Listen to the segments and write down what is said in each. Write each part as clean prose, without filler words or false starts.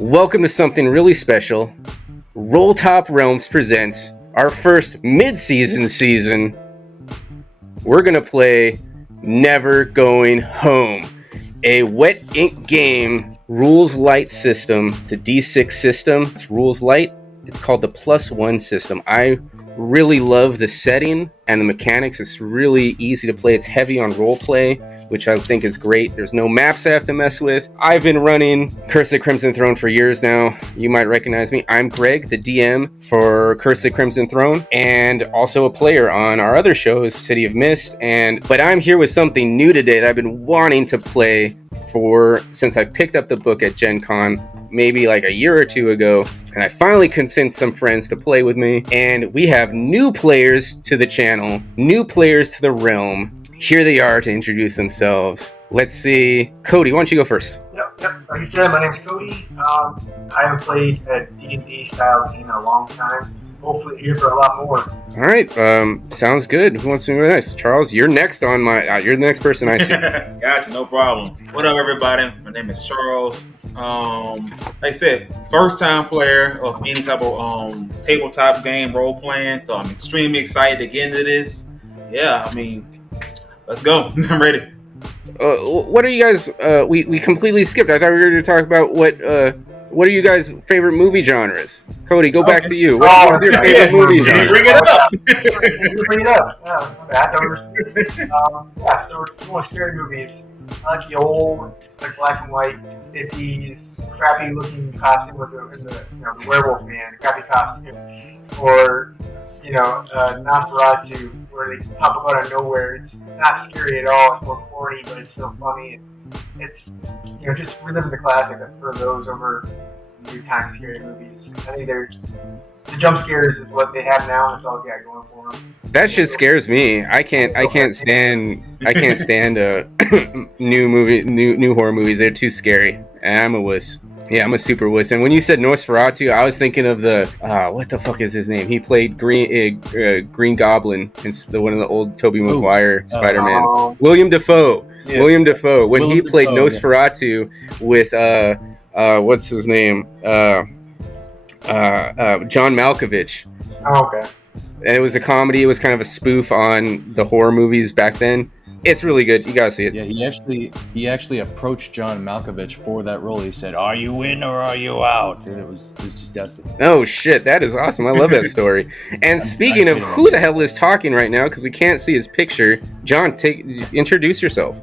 Welcome to something really special. Roll Top Realms presents our first mid-season season. We're going to play Never Going Home, a wet ink game rules light system. It's a D6 system. It's rules light. It's called the +1 system. I really love the setting and the mechanics. It's really easy to play. It's heavy on role play, which I think is great. There's no maps I have to mess with. I've been running Curse of the Crimson Throne for years now. You might recognize me. I'm Greg, the DM for Curse of the Crimson Throne, and also a player on our other shows, City of Mist. But I'm here with something new today that I've been wanting to play since I picked up the book at Gen Con maybe like a year or two ago, and I finally convinced some friends to play with me, and we have new players to the channel, new players to the realm. Here they are to introduce themselves. Let's see. Cody, why don't you go first? Yep. Like you said, my name's Cody. I haven't played a D&D style game in a long time. Hopefully here for a lot more. All right. Sounds good. Who wants to go next? Charles, you're next on my. You're the next person I see. Gotcha, no problem. What up, everybody? My name is Charles. Like I said, first time player of any type of tabletop game role playing, so I'm extremely excited to get into this. Yeah, I mean, let's go. I'm ready. What are you guys? We completely skipped. I thought we were going to talk about what are you guys' favorite movie genres? Cody, go back to you. What's your favorite movie genre? Bring it up. Bring it up. So we're doing scary movies. I like the old, like black and white 50s, crappy looking costume with the werewolf man, crappy costume, or Nosferatu, where they pop up out of nowhere. It's not scary at all. It's more corny, but it's still funny. It's just reliving the classics. I prefer those over new time scary movies. I think the jump scares is what they have now, and that's all they got going for them. That shit scares me. I can't stand new horror movies. They're too scary. And I'm a wuss. Yeah, I'm a super wuss. And when you said Nosferatu, I was thinking of what the fuck is his name? He played Green Goblin in one of the old Tobey Maguire Spider-Mans. William Dafoe. Yeah. William Dafoe. When he played Nosferatu with what's his name? John Malkovich. Oh, okay. And it was a comedy. It was kind of a spoof on the horror movies back then. It's really good. You gotta see it. Yeah, he actually approached John Malkovich for that role. He said, "Are you in or are you out?" And it was just destiny. Oh shit, that is awesome. I love that story. And speaking of who the hell is talking right now, because we can't see his picture, John, introduce yourself.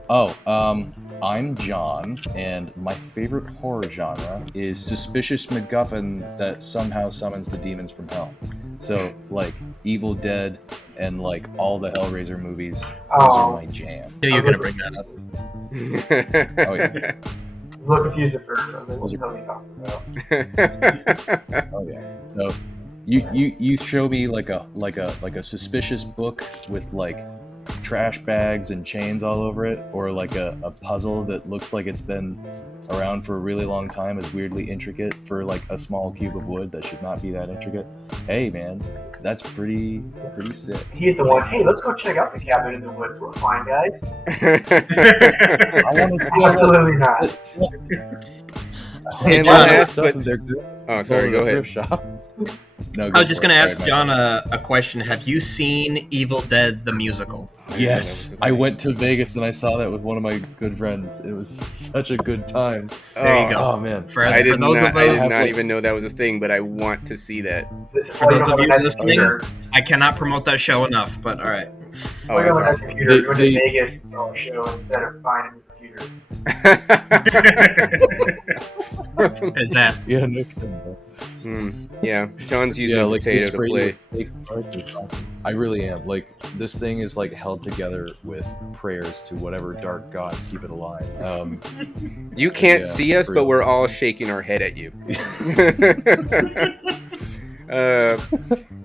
I'm John, and my favorite horror genre is suspicious MacGuffin that somehow summons the demons from hell. So, like, Evil Dead and, like, all the Hellraiser movies, those are my jam. Yeah, you're going to bring that up. Oh, yeah. I was a little confused at first. I was like, what the hell is he talking about? Oh, yeah. So, you show me, like a suspicious book with, like, trash bags and chains all over it, or like a puzzle that looks like it's been around for a really long time, is weirdly intricate for like a small cube of wood that should not be that intricate. Hey man, that's pretty sick. He's the one. Hey, let's go check out the cabin in the woods. We're fine, guys. Absolutely not. They're good. Oh, sorry. Go ahead. Shop. No, I was just going to ask John a question. Have you seen Evil Dead the musical? Yes, I went to Vegas and I saw that with one of my good friends. It was such a good time. There you go. Oh man, I did not even know that was a thing, but I want to see that. For those of you listening, I cannot promote that show enough, but all right. Oh, you went to Vegas and saw a show instead of finding a computer. Is that? Yeah, no kidding. Yeah, John's using a potato to play. I really am. Like, this thing is like held together with prayers to whatever dark gods keep it alive. You can't see us, but we're all shaking our head at you.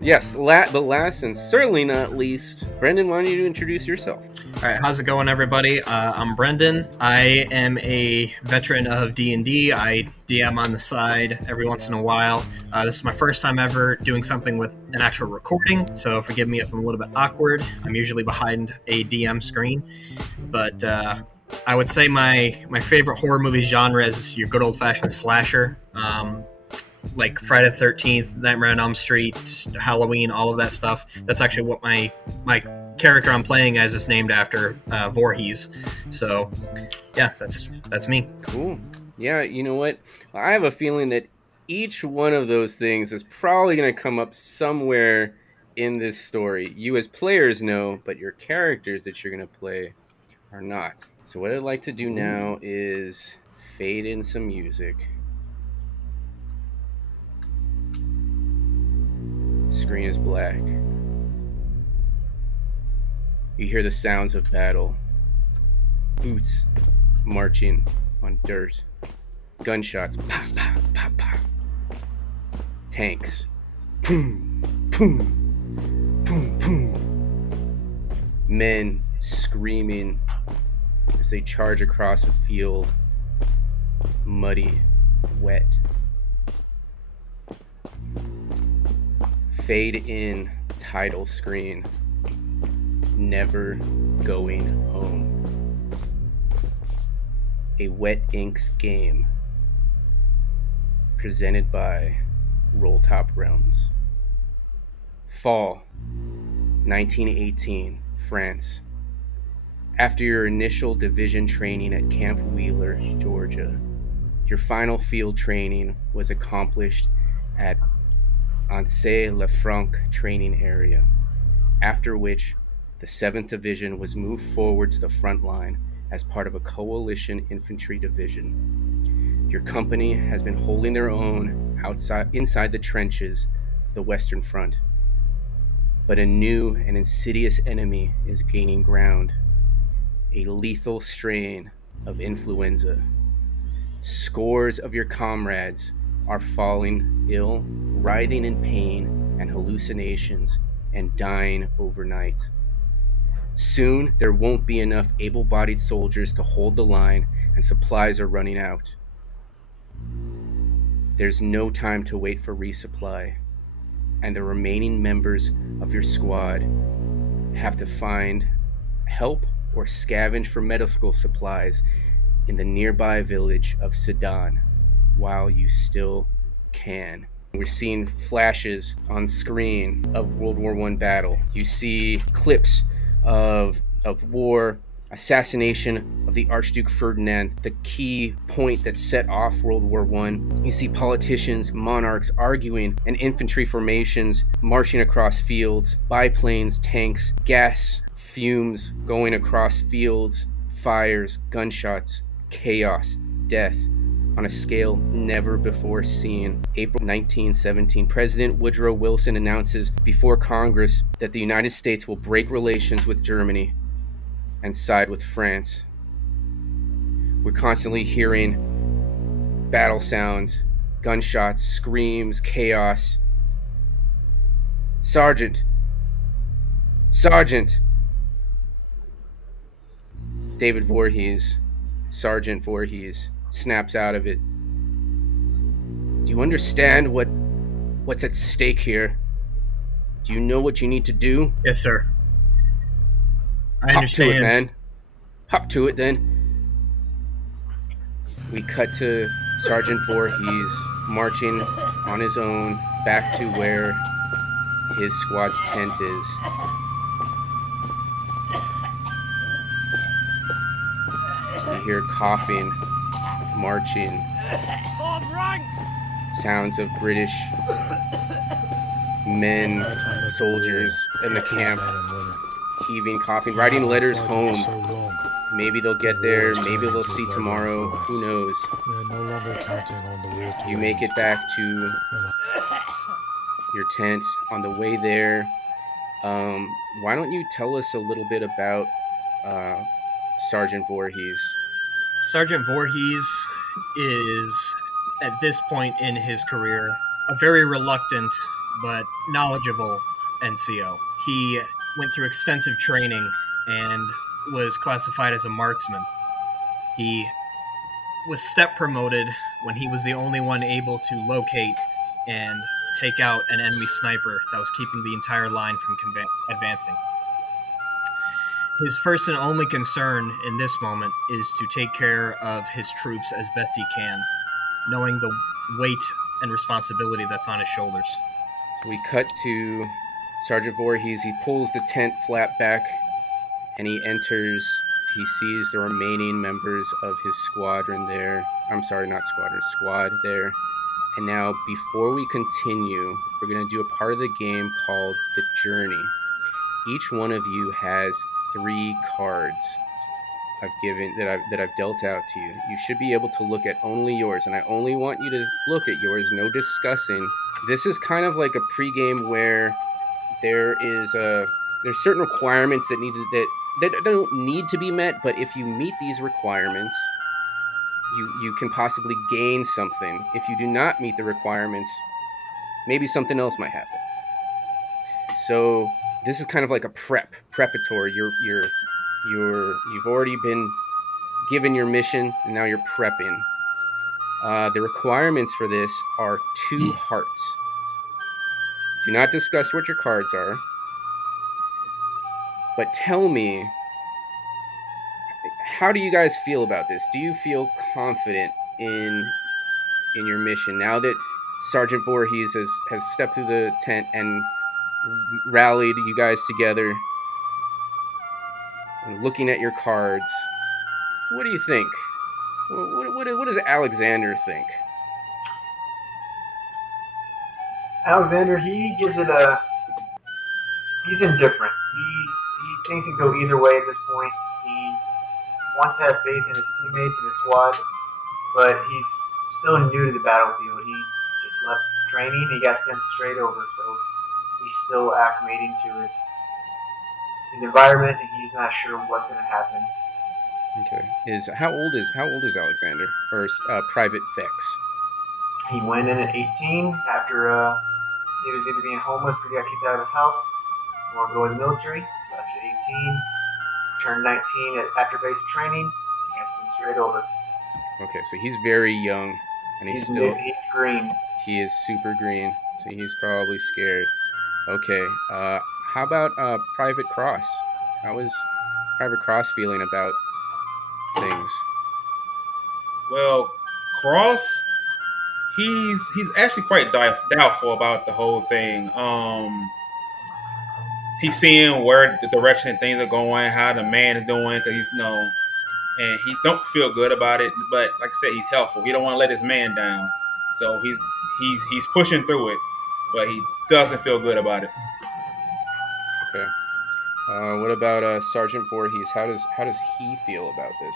Yes, but last and certainly not least, Brendan, why don't you introduce yourself? All right, how's it going, everybody? I'm Brendan. I am a veteran of D&D. I DM on the side every once in a while. This is my first time ever doing something with an actual recording, so forgive me if I'm a little bit awkward. I'm usually behind a DM screen, but I would say my favorite horror movie genre is your good old fashioned slasher, like Friday the 13th, Nightmare on Elm Street, Halloween, all of that stuff. That's actually what my character I'm playing as is named after, Voorhees. So yeah, that's me. Cool. Yeah, you know what? I have a feeling that each one of those things is probably going to come up somewhere in this story. You as players know, but your characters that you're going to play are not. So what I'd like to do now is fade in some music. Screen is black. You hear the sounds of battle. Boots marching on dirt. Gunshots. Pop, pop, pop, pop. Tanks. Boom, boom, boom, boom. Men screaming as they charge across a field. Muddy, wet. Fade in title screen. Never Going Home. A Wet Inks game presented by Rolltop Realms. Fall 1918, France. After your initial division training at Camp Wheeler, Georgia, your final field training was accomplished at Ancey-le-Franc training area, after which the 7th Division was moved forward to the front line as part of a coalition infantry division. Your company has been holding their own inside the trenches of the Western Front, but a new and insidious enemy is gaining ground, a lethal strain of influenza. Scores of your comrades are falling ill, writhing in pain and hallucinations, and dying overnight. Soon, there won't be enough able-bodied soldiers to hold the line, and supplies are running out. There's no time to wait for resupply, and the remaining members of your squad have to find help or scavenge for medical supplies in the nearby village of Sedan while you still can. We're seeing flashes on screen of World War I battle. You see clips of war, assassination of the Archduke Ferdinand, the key point that set off World War I. You see politicians, monarchs arguing, and infantry formations marching across fields, biplanes, tanks, gas, fumes going across fields, fires, gunshots, chaos, death, on a scale never before seen. April 1917, President Woodrow Wilson announces before Congress that the United States will break relations with Germany and side with France. We're constantly hearing battle sounds, gunshots, screams, chaos. Sergeant! Sergeant! David Voorhees, Sergeant Voorhees, snaps out of it. Do you understand what's at stake here? Do you know what you need to do? Yes, sir. I Hop understand. to it, man. Hop to it, then. We cut to Sergeant Voorhees marching on his own back to where his squad's tent is. You hear coughing, marching, sounds of British men, soldiers in the camp, heaving, coughing, writing letters home. Maybe they'll get there, maybe they'll see tomorrow, who knows. You make it back to your tent. On the way there, why don't you tell us a little bit about Sergeant Voorhees? Sergeant Voorhees is, at this point in his career, a very reluctant but knowledgeable NCO. He went through extensive training and was classified as a marksman. He was step promoted when he was the only one able to locate and take out an enemy sniper that was keeping the entire line from advancing. His first and only concern in this moment is to take care of his troops as best he can, knowing the weight and responsibility that's on his shoulders. So we cut to Sergeant Voorhees. He pulls the tent flap back and he enters. He sees the remaining members of his squadron there. I'm sorry, not squadron, squad there. And now, before we continue, we're going to do a part of the game called the Journey. Each one of you has 3 cards I've dealt out to you. You should be able to look at only yours, and I only want you to look at yours. No discussing. This is kind of like a pregame where there is there's certain requirements that don't need to be met, but if you meet these requirements, you can possibly gain something. If you do not meet the requirements, maybe something else might happen. So this is kind of like a preparatory. You've already been given your mission, and now you're prepping. The requirements for this are 2 hearts. Do not discuss what your cards are, but tell me, how do you guys feel about this? Do you feel confident in your mission now that Sergeant Voorhees has stepped through the tent and rallied you guys together? And looking at your cards, what do you think? What does Alexander think? Alexander, he gives it a. He's indifferent. He thinks it can go either way at this point. He wants to have faith in his teammates and his squad, but he's still new to the battlefield. He just left training. He got sent straight over, so he's still acclimating to his environment, and he's not sure what's going to happen. Okay. How old is Alexander or Private Vex? He went in at 18 after he was either being homeless because he got kicked out of his house or go in the military. Left at 18, turned 19 after basic training, got sent straight over. Okay, so he's very young, and He's he's green. he is super green, so he's probably scared. Okay. How about Private Cross? How is Private Cross feeling about things? Well, Cross, he's actually quite doubtful about the whole thing. He's seeing where the direction things are going, how the man is doing, because he's and he don't feel good about it. But like I said, he's helpful. He don't want to let his man down, so he's pushing through it, but he doesn't feel good about it. Okay. What about Sergeant Voorhees? How does he feel about this?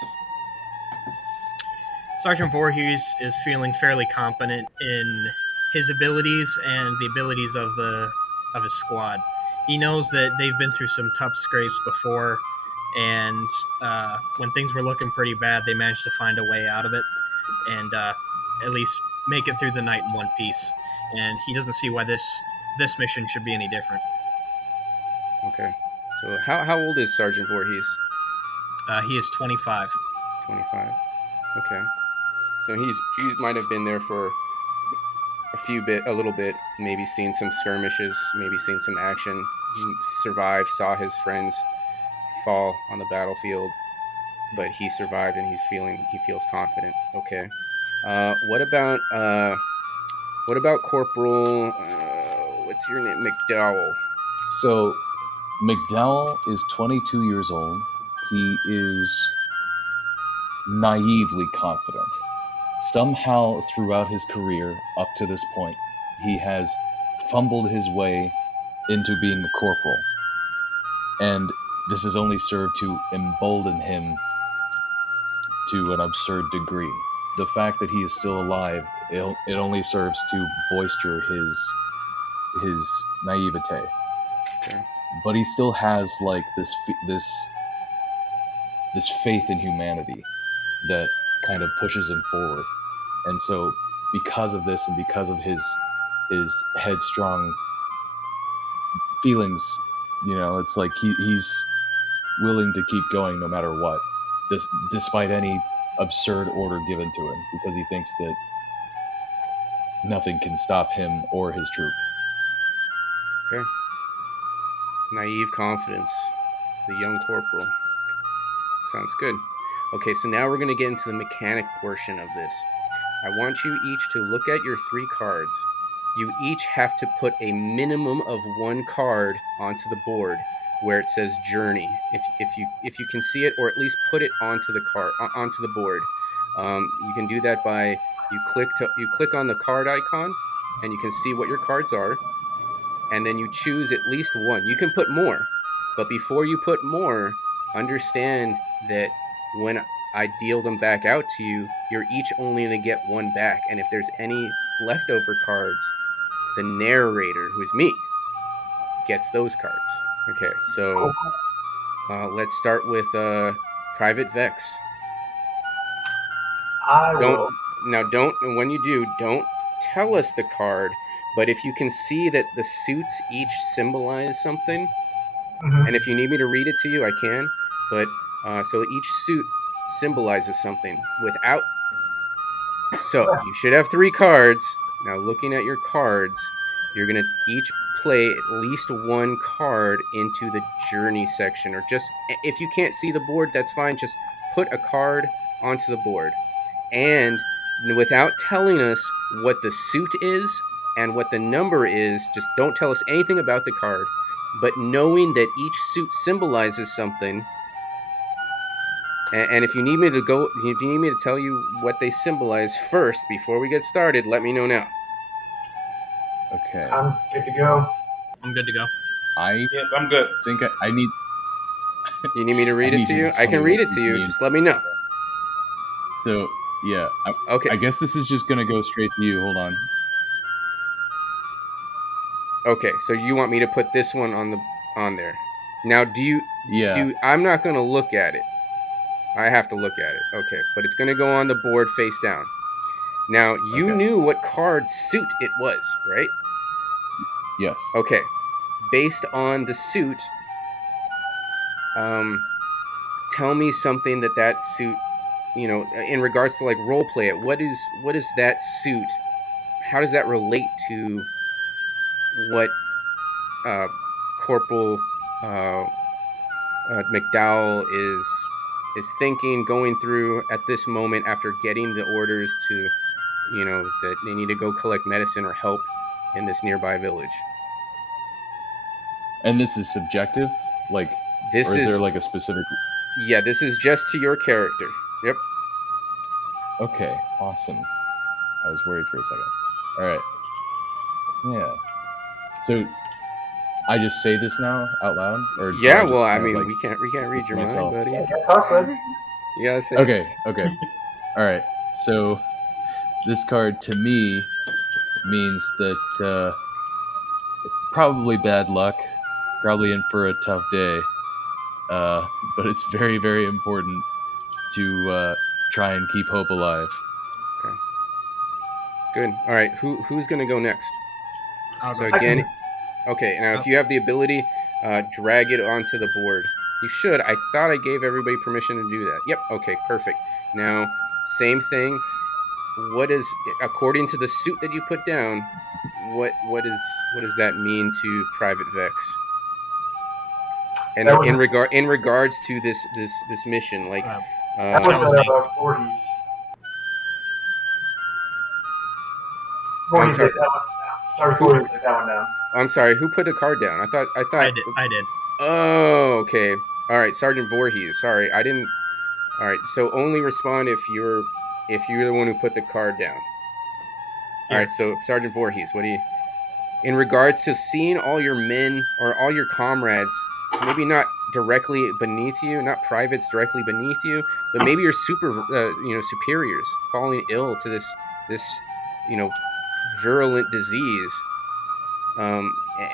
Sergeant Voorhees is feeling fairly competent in his abilities and the abilities of his squad. He knows that they've been through some tough scrapes before, and when things were looking pretty bad, they managed to find a way out of it, and at least make it through the night in one piece. And he doesn't see why this mission should be any different. Okay. So how old is Sergeant Voorhees? He is 25. 25. Okay. So he might have been there for a little bit, maybe seen some skirmishes, maybe seen some action. He survived, saw his friends fall on the battlefield, but he survived and he feels confident. Okay. What about Corporal? What's your name? McDowell. So McDowell is 22 years old. He is naively confident. Somehow, throughout his career up to this point, he has fumbled his way into being a corporal. And this has only served to embolden him to an absurd degree. The fact that he is still alive, it only serves to bolster his naivete. Okay. But he still has like this faith in humanity that kind of pushes him forward. And so because of this and because of his headstrong feelings, it's like he's willing to keep going no matter what, despite any absurd order given to him, because he thinks that nothing can stop him or his troop. Okay. Naive confidence. the young corporal. Sounds good. Okay, so now we're going to get into the mechanic portion of this. I want you each to look at your 3 cards. You each have to put a minimum of 1 card onto the board where it says journey. If you can see it, or at least put it onto the board. You can do that by you click on the card icon, and you can see what your cards are, and then you choose at least 1. You can put more, but before you put more, understand that when I deal them back out to you, you're each only going to get 1 back. And if there's any leftover cards, the narrator, who's me, gets those cards. Okay, so let's start with Private Vex. I will. Don't when you do, don't tell us the card, but if you can see that the suits each symbolize something, Mhm. and if you need me to read it to you, I can. But so each suit symbolizes something. So you should have 3 cards. Now, looking at your cards, you're gonna each play at least 1 card into the journey section, or just if you can't see the board, that's fine. Just put a card onto the board, and without telling us what the suit is and what the number is, just don't tell us anything about the card. But knowing that each suit symbolizes something, and if you need me to tell you what they symbolize first before we get started, let me know now. Okay. I'm good to go. I'm good to go. I Yep, I'm good. think I need. You need me to I read it need to you you? to I tell me can what read it to these you. mean. Just let me know. So yeah, Okay. I guess this is just gonna go straight to you. Hold on. Okay. So you want me to put this one on there? Now, Yeah. I'm not going to look at it. I have to look at it. Okay, but it's going to go on the board face down. Now, you Okay. knew what card suit it was, right? Yes. Okay. Based on the suit, um, tell me something that suit, in regards to like role play it. What is that suit? How does that relate to what uh, Corporal uh, McDowell is thinking, going through at this moment after getting the orders to, that they need to go collect medicine or help in this nearby village. And this is subjective, like, This or is there is like a specific? Yeah, this is just to your character. Yep. Okay. Awesome. I was worried for a second. All right. Yeah. So I just say this now out loud, or do Yeah, I well, just I kind of mean, like we can't this read to your mind, myself? buddy. Yeah, talk, bud. You gotta say it. Okay. Okay. All right. So this card to me means that it's probably bad luck, probably in for a tough day, but it's very, very important to try and keep hope alive. Okay, it's good. All right, who's gonna go next? I'll So go I next. again, can. okay. Now, Oh, if you have the ability, drag it onto the board. You should. I thought I gave everybody permission to do that. Yep. Okay. Perfect. Now, same thing. What is, according to the suit that you put down? What does that mean to Private Vex? And That was in regards to this mission, like, that that was was me. Voorhees. I'm Voorhees sorry. laid that one down. Sorry, Who? Voorhees laid that one down. I'm sorry. Who put the card down? I I thought. did. I did. Oh, okay. All right, Sergeant Voorhees. Sorry, I didn't. All right, so only respond if you're the one who put the card down. All right, Here. so Sergeant Voorhees, what do you, in regards to seeing all your men or all your comrades, maybe not directly beneath you, not privates directly beneath you, but maybe your superiors falling ill to this you know virulent disease,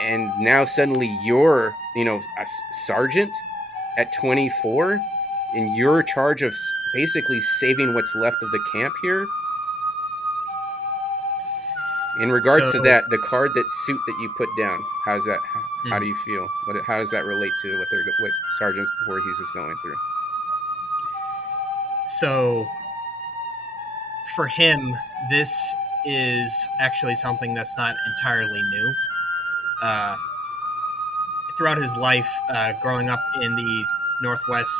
and now suddenly you're a sergeant at 24, and you're in charge of basically saving what's left of the camp here. In regards to So, that, the card, that suit that you put down, how's that? How hmm. do you feel? How does that relate to what Sergeant Voorhees is going through? So for him, this is actually something that's not entirely new. Uh, throughout his life, growing up in the northeast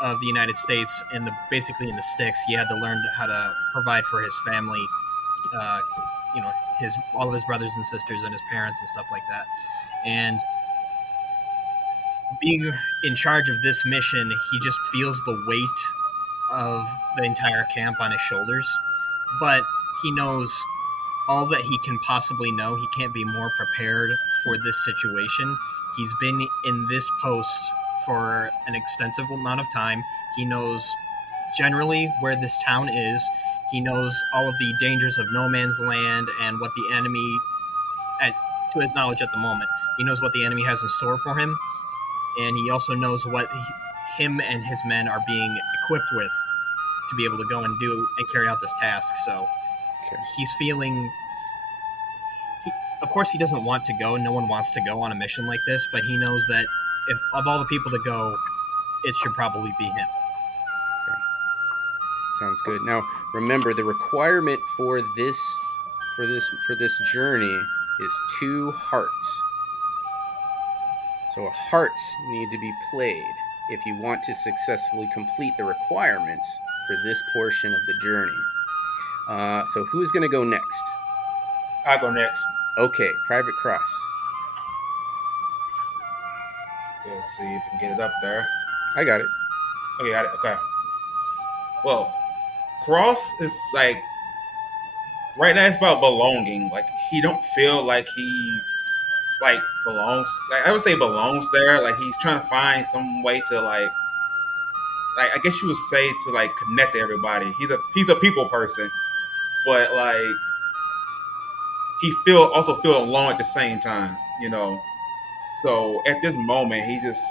of the United States, basically in the sticks, he had to learn how to provide for his family. Uh, all of his brothers and sisters and his parents and stuff like that. And being in charge of this mission, he just feels the weight of the entire camp on his shoulders. But he knows all that he can possibly know. He can't be more prepared for this situation. He's been in this post for an extensive amount of time. He knows generally where this town is. He knows all of the dangers of no man's land and what the enemy, to his knowledge at the moment, he knows what the enemy has in store for him. And he also knows what him and his men are being equipped with to be able to go and do and carry out this task. So he's feeling. Of course, he doesn't want to go. No one wants to go on a mission like this, but he knows that if of all the people to go, it should probably be him. Okay. Sounds good. Now, remember the requirement for this journey is 2 hearts. So hearts need to be played if you want to successfully complete the requirements for this portion of the journey. So who's going to go next? I'll go next. Okay, Private Cross. Let's see if we can get it up there. I got it. Okay, got it. Okay. Well, Cross is like right now. It's about belonging. Like he don't feel like he belongs. Like I would say belongs there. Like he's trying to find some way to like I guess you would say to like connect to everybody. He's a people person, but like he also feel alone at the same time. So at this moment, he's just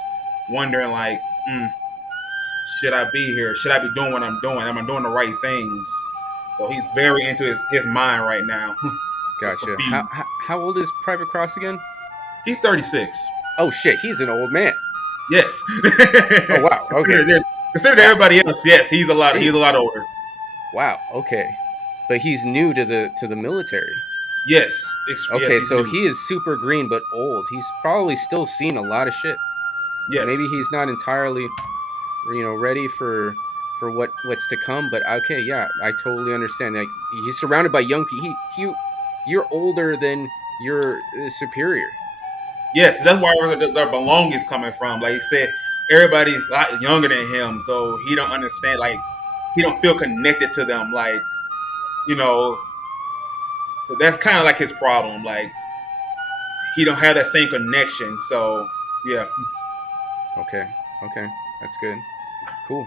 wondering like, should I be here? Should I be doing what I'm doing? Am I doing the right things? So he's very into his mind right now. Gotcha. How old is Private Cross again? He's 36. Oh shit, he's an old man. Yes. Oh wow. Okay. Consider everybody else. Yes, he's a lot older. Wow. Okay. But he's new to the military. Yes. Okay, yes, so new. he is super green but old. He's probably still seen a lot of shit. Yes. Maybe he's not entirely, ready for what's to come. But okay, yeah, I totally understand. Like he's surrounded by young people. You're older than your superior. Yes, that's where their belonging is coming from. Like he said, everybody's a lot younger than him, so he don't understand. Like he don't feel connected to them. Like so that's kind of like his problem. Like he don't have that same connection. So yeah. Okay, that's good. Cool.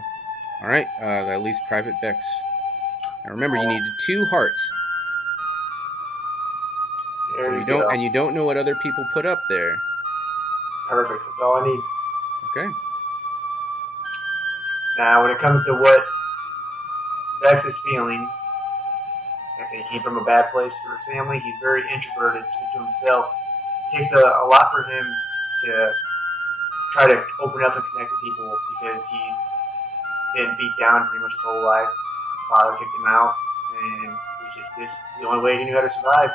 All right, that leaves Private Vex. Now remember, you needed 2 hearts. There So you go. And you don't know what other people put up there. Perfect. That's all I need. Okay. Now, when it comes to what Vex is feeling, I say he came from a bad place for his family. He's very introverted to himself. It takes a lot for him to try to open up and connect to people because he's been beat down pretty much his whole life. Father kicked him out, and this is the only way he knew how to survive.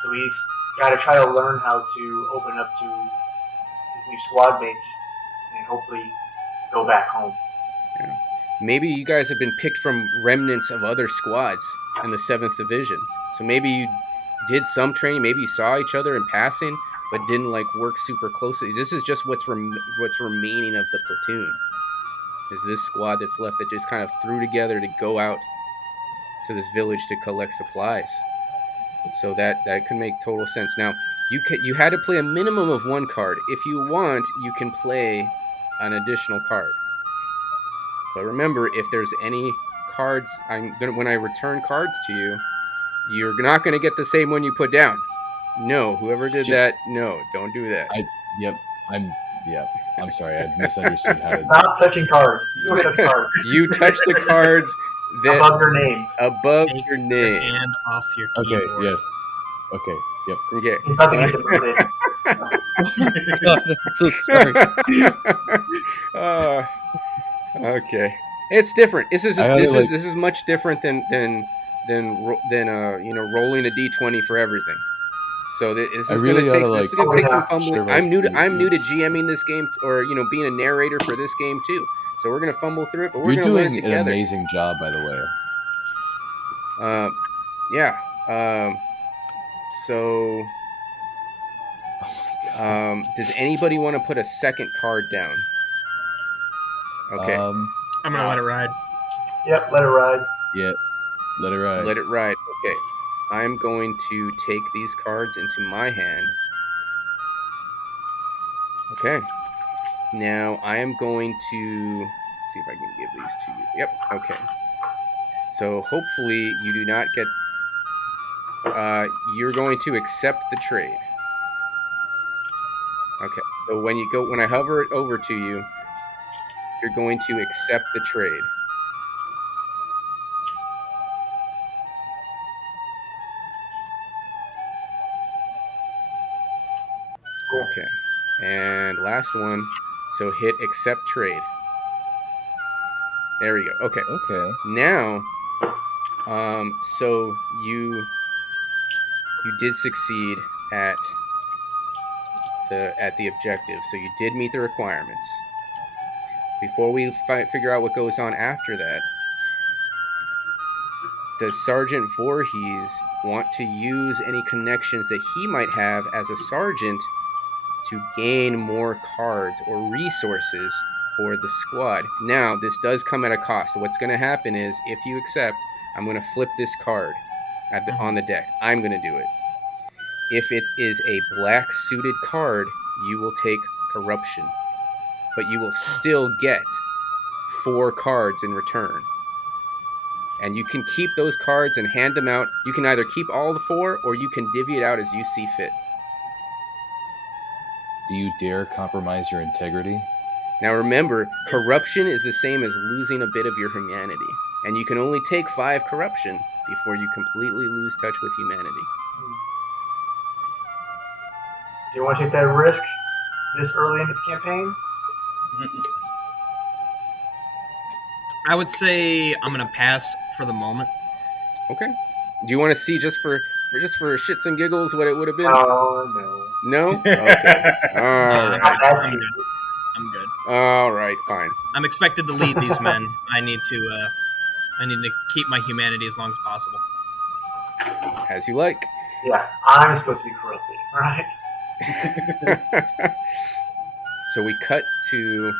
So he's got to try to learn how to open up to his new squad mates and hopefully go back home. Yeah. Maybe you guys have been picked from remnants of other squads in the 7th Division. So maybe you did some training. Maybe you saw each other in passing, but didn't work super closely. This is just what's remaining of the platoon. Is this squad that's left that just kind of threw together to go out to this village to collect supplies. So that could make total sense. Now, you had to play a minimum of 1 card. If you want, you can play an additional card. But remember, if there's any cards, when I return cards to you, you're not going to get the same one you put down. No, whoever did that, no, don't do that. I'm sorry, I misunderstood how to. Stop touching cards. You don't touch cards. You touch the cards that above your name. Above Take your name. Your hand off your keyboard. Okay. Yes. Okay. Yep. Okay. He's about to get demoted. God, I'm so sorry. Okay, it's different. This is much different than rolling a d20 for everything. So this I is really gonna oughta, take some yeah. fumbling. share my I'm new to experience. GMing this game, or being a narrator for this game too. So we're gonna fumble through it, but we're You're gonna learn doing an together. amazing job, by the way. Yeah. So Oh my god. does anybody want to put a second card down? Okay. I'm gonna let it ride. Yep, let it ride. Yeah, let it ride. Let it ride. Okay. I'm going to take these cards into my hand. Okay. Now I am going to see if I can give these to you. Yep. Okay. So hopefully you do not get. You're going to accept the trade. Okay. So when I hover it over to you, you're going to accept the trade. Cool. Okay. And last one. So hit accept trade. There we go. Okay. Okay. Now, so you did succeed at the objective. So you did meet the requirements. Before we figure out what goes on after that, does Sergeant Voorhees want to use any connections that he might have as a sergeant to gain more cards or resources for the squad? Now, this does come at a cost. What's going to happen is, if you accept, I'm going to flip this card on the deck. I'm going to do it. If it is a black suited card, you will take corruption, but you will still get 4 cards in return. And you can keep those cards and hand them out. You can either keep all the 4 or you can divvy it out as you see fit. Do you dare compromise your integrity? Now remember, corruption is the same as losing a bit of your humanity. And you can only take 5 corruption before you completely lose touch with humanity. Do you want to take that risk this early into the campaign? I would say I'm gonna pass for the moment. Okay. Do you want to see just for shits and giggles what it would have been? Oh, no. No? Okay. All I'm right. good. That I'm too. good. I'm good. All right, fine. I'm expected to lead these men. I need to keep my humanity as long as possible. As you like. Yeah, I'm supposed to be corrupted, right? So we cut to,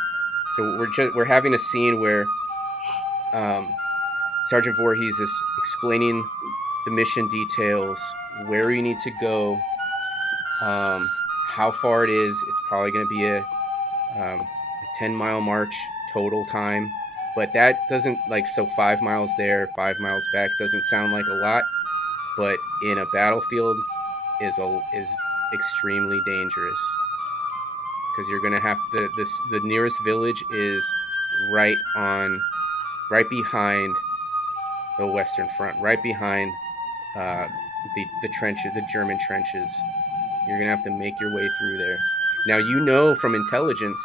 so we're having a scene where Sergeant Voorhees is explaining the mission details, where you need to go, how far it is. It's probably going to be a 10-mile march total time, but that doesn't, like, so 5 miles there, 5 miles back doesn't sound like a lot, but in a battlefield is extremely dangerous, because you're gonna have the nearest village is right behind the Western Front, right behind the trenches, the German trenches. You're gonna have to make your way through there. Now you know from intelligence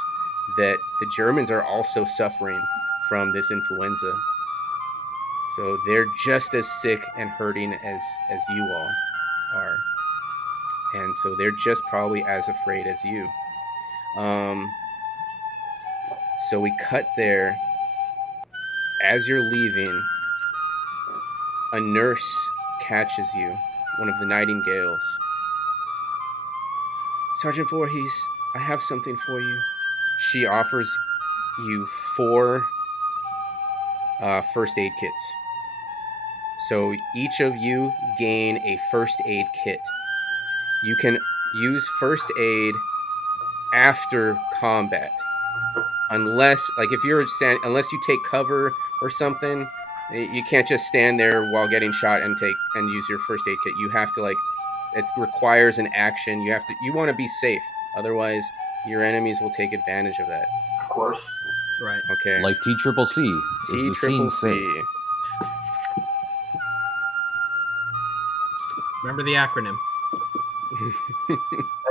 that the Germans are also suffering from this influenza, so they're just as sick and hurting as you all are, and so they're just probably as afraid as you. So we cut there. As you're leaving, a nurse catches you, one of the Nightingales. Sergeant Voorhees, I have something for you. She offers you 4 first aid kits. So each of you gain a first aid kit. You can use first aid after combat, unless, like, if you're unless you take cover or something, you can't just stand there while getting shot and use your first aid kit. You have to, like, it requires an action. You want to be safe, otherwise your enemies will take advantage of that. Of course. Right. Okay. Like ttrpg, is the scene safe? Remember the acronym.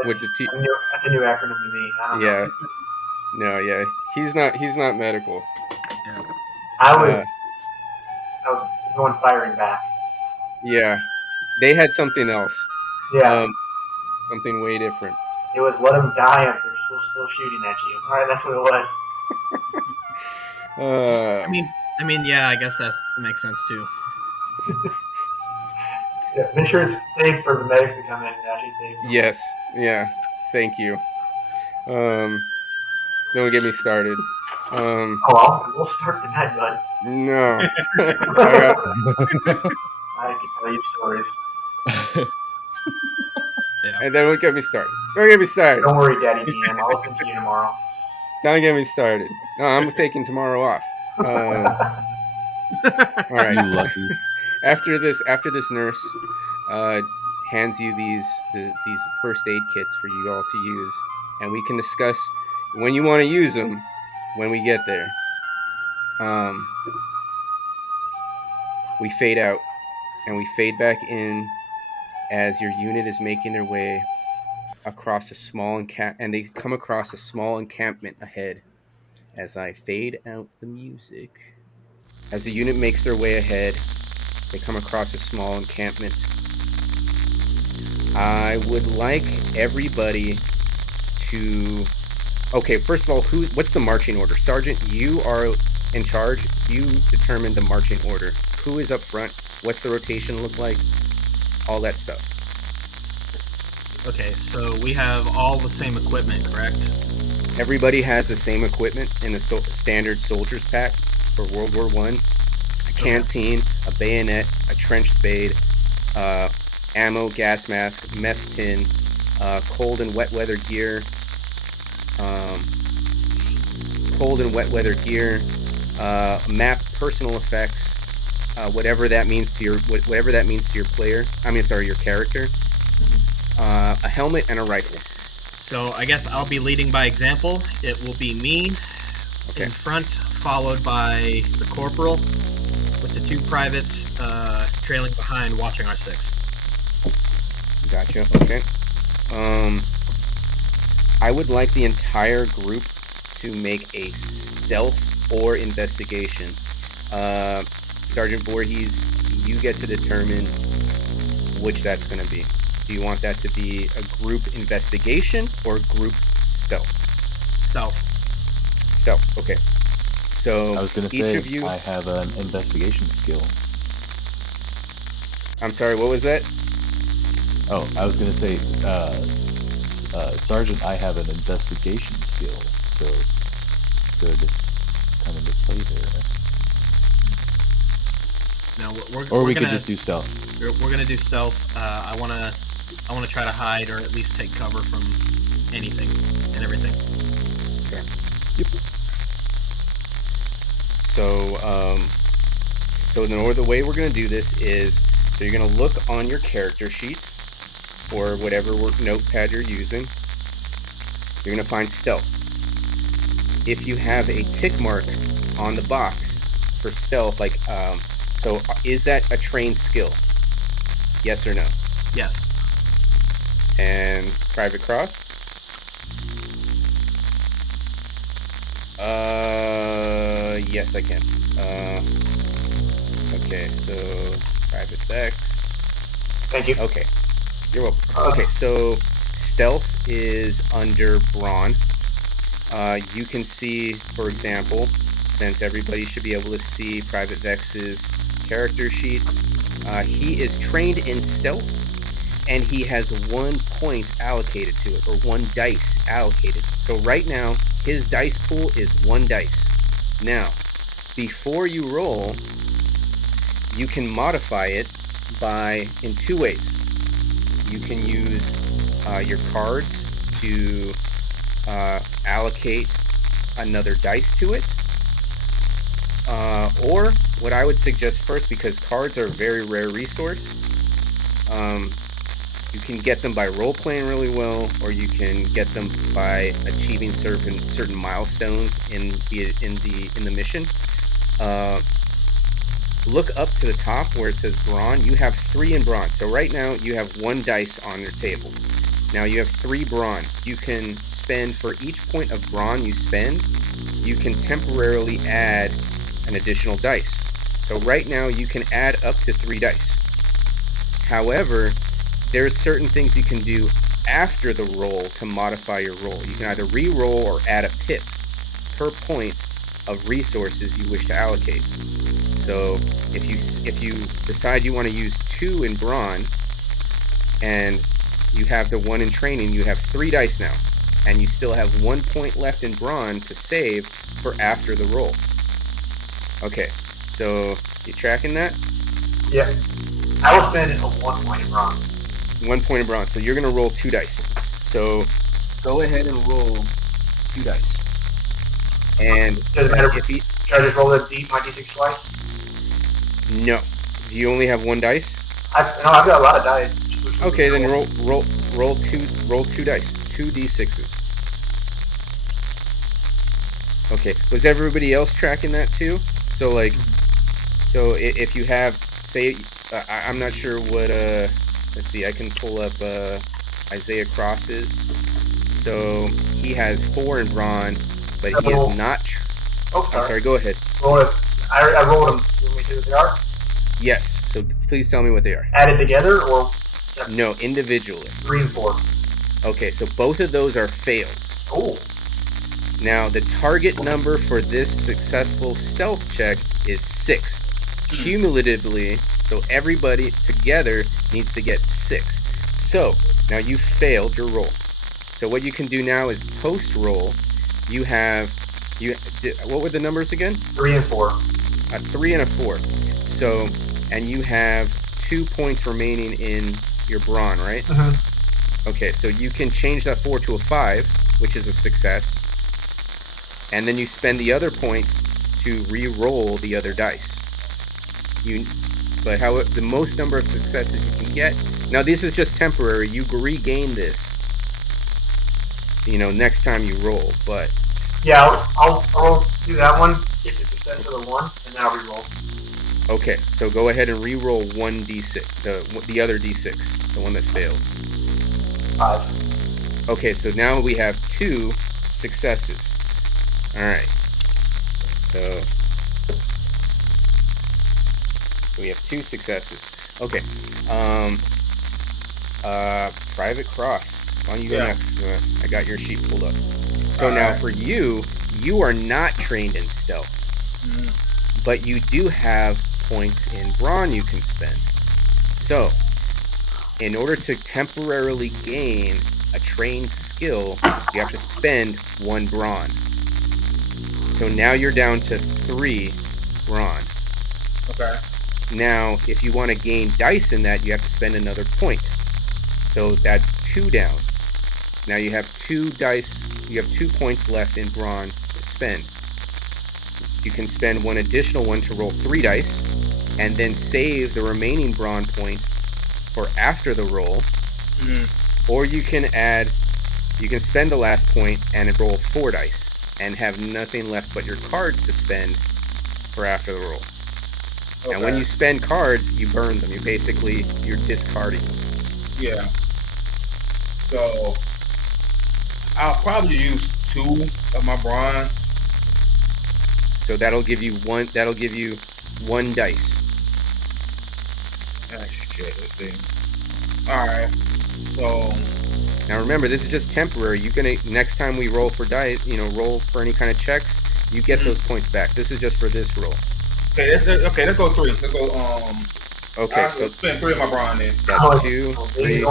With That's, the T. that's a new acronym to me. I don't Yeah. know. No, yeah. He's not medical. Yeah. I was going firing back. Yeah. They had something else. Yeah. Something way different. It was let them die if they're still shooting at you. All right, that's what it was. I mean, yeah, I guess that makes sense too. Yeah, make sure it's safe for the medics to come in and actually save someone. Yes. Yeah. Thank you. Don't get me started. Oh well, we'll start tonight, bud. No. I can tell you stories. Yeah. And then don't get me started. Don't get me started. Don't worry, Daddy DM. I'll listen to you tomorrow. Don't get me started. No, I'm taking tomorrow off. All right. You lucky. After this nurse hands you these first aid kits for you all to use, and we can discuss when you want to use them when we get there. We fade out and we fade back in as your unit is making their way across a small and they come across a small encampment ahead. As I fade out the music, as the unit makes their way ahead, they come across a small encampment. I would like everybody to... Okay, first of all, what's the marching order? Sergeant, you are in charge. You determine the marching order. Who is up front? What's the rotation look like? All that stuff. Okay, so we have all the same equipment, correct? Everybody has the same equipment in the standard soldier's pack for World War I. A canteen, a bayonet, a trench spade, ammo, gas mask, mess tin, cold and wet weather gear, map, personal effects, whatever that means to your player. Your character. A helmet and a rifle. So I guess I'll be leading by example. It will be me in front, followed by the corporal, with the two privates trailing behind, watching our six. Gotcha. Okay. I would like the entire group to make a stealth or investigation. Sergeant Voorhees, you get to determine which that's going to be. Do you want that to be a group investigation or group stealth? Stealth. Okay. So I was going to say, of you... I have an investigation skill. I'm sorry, what was that? Oh, I was going to say, Sergeant, I have an investigation skill, so could come into play there. No, we could just do stealth. We're going to do stealth. I want to try to hide or at least take cover from anything and everything. Okay. Yep. So the way we're going to do this is, so you're going to look on your character sheet or whatever notepad you're using. You're going to find stealth. If you have a tick mark on the box for stealth, like, so is that a trained skill? Yes or no? Yes. And Private Cross? Yes, I can. Okay, so Private Vex. Thank you. Okay, you're welcome. Okay, so stealth is under Brawn. You can see, for example, since everybody should be able to see Private Vex's character sheet, he is trained in stealth, and he has 1 point allocated to it, or 1 dice allocated. So right now, his dice pool is 1 dice. Now, before you roll, you can modify it in 2 ways. You can use your cards to allocate another dice to it. Or what I would suggest first, because cards are a very rare resource, you can get them by role-playing really well, or you can get them by achieving certain milestones in the mission. Look up to the top where it says Brawn. You have 3 in Brawn. So right now you have 1 dice on your table. Now you have 3 Brawn. You can spend, for each point of Brawn you spend, you can temporarily add an additional dice. So right now you can add up to 3 dice. However, there's certain things you can do after the roll to modify your roll. You can either re-roll or add a pip per point of resources you wish to allocate. So if you decide you want to use 2 in brawn and you have the 1 in training, you have 3 dice now, and you still have 1 point left in brawn to save for after the roll. Okay, so you tracking that? Yeah. I will spend a 1 point in brawn. 1 point in brawn. So you're gonna roll 2 dice. So go ahead and roll 2 dice. And Doesn't matter. if you Should I just roll my d6 twice? no, do you only have 1 dice? I've got a lot of dice. Just Okay, then roll 2 dice, 2 d6s. Okay, was everybody else tracking that too? So like, so if you have, say, I'm not sure what let's see, I can pull up Isaiah Cross's. So he has 4 in brawn, but he is not. Oh, I'm sorry. Go ahead. Roll it. I rolled them. You want me to see what they are? Yes. So please tell me what they are. Added together or separate? No, individually. 3 and 4. Okay, so both of those are fails. Oh. Now the target number for this successful stealth check is 6. Cumulatively, so everybody together needs to get 6. So now you failed your roll. So what you can do now is post-roll. What were the numbers again? 3 and 4. A 3 and a 4. So, and you have 2 points remaining in your brawn, right? Mm-hmm. Okay, so you can change that 4 to a 5, which is a success. And then you spend the other point to re-roll the other dice. But the most number of successes you can get. Now this is just temporary. You regain this, next time you roll. But yeah, I'll do that one. Get the success for the 1, and then I'll re-roll. Okay, so go ahead and re-roll 1 d6, the other d6, the one that failed. 5. Okay, so now we have 2 successes. All right. So we have 2 successes. Okay. Private Cross. Why don't you go next? I got your sheet pulled up. So now for you are not trained in stealth, but you do have points in brawn you can spend. So, in order to temporarily gain a trained skill, you have to spend 1 brawn. So now you're down to 3 brawn. Okay. Now, if you want to gain dice in that, you have to spend another point. So that's 2 down. Now you have 2 dice. You have 2 points left in brawn to spend. You can spend 1 additional one to roll 3 dice, and then save the remaining brawn point for after the roll. Mm-hmm. Or you can spend the last point and roll 4 dice, and have nothing left but your cards to spend for after the roll. Okay. And when you spend cards, you burn them. You're discarding them. Yeah. So I'll probably use 2 of my bronze. So that'll give you 1. That'll give you 1 dice. Ah, shit. Let's see. All right. So now remember, this is just temporary. Next time we roll for dice, roll for any kind of checks, you get those points back. This is just for this roll. Okay. Let's go 3. Let's go. Okay. So spend 3 of my brawn then. That's 2, 3.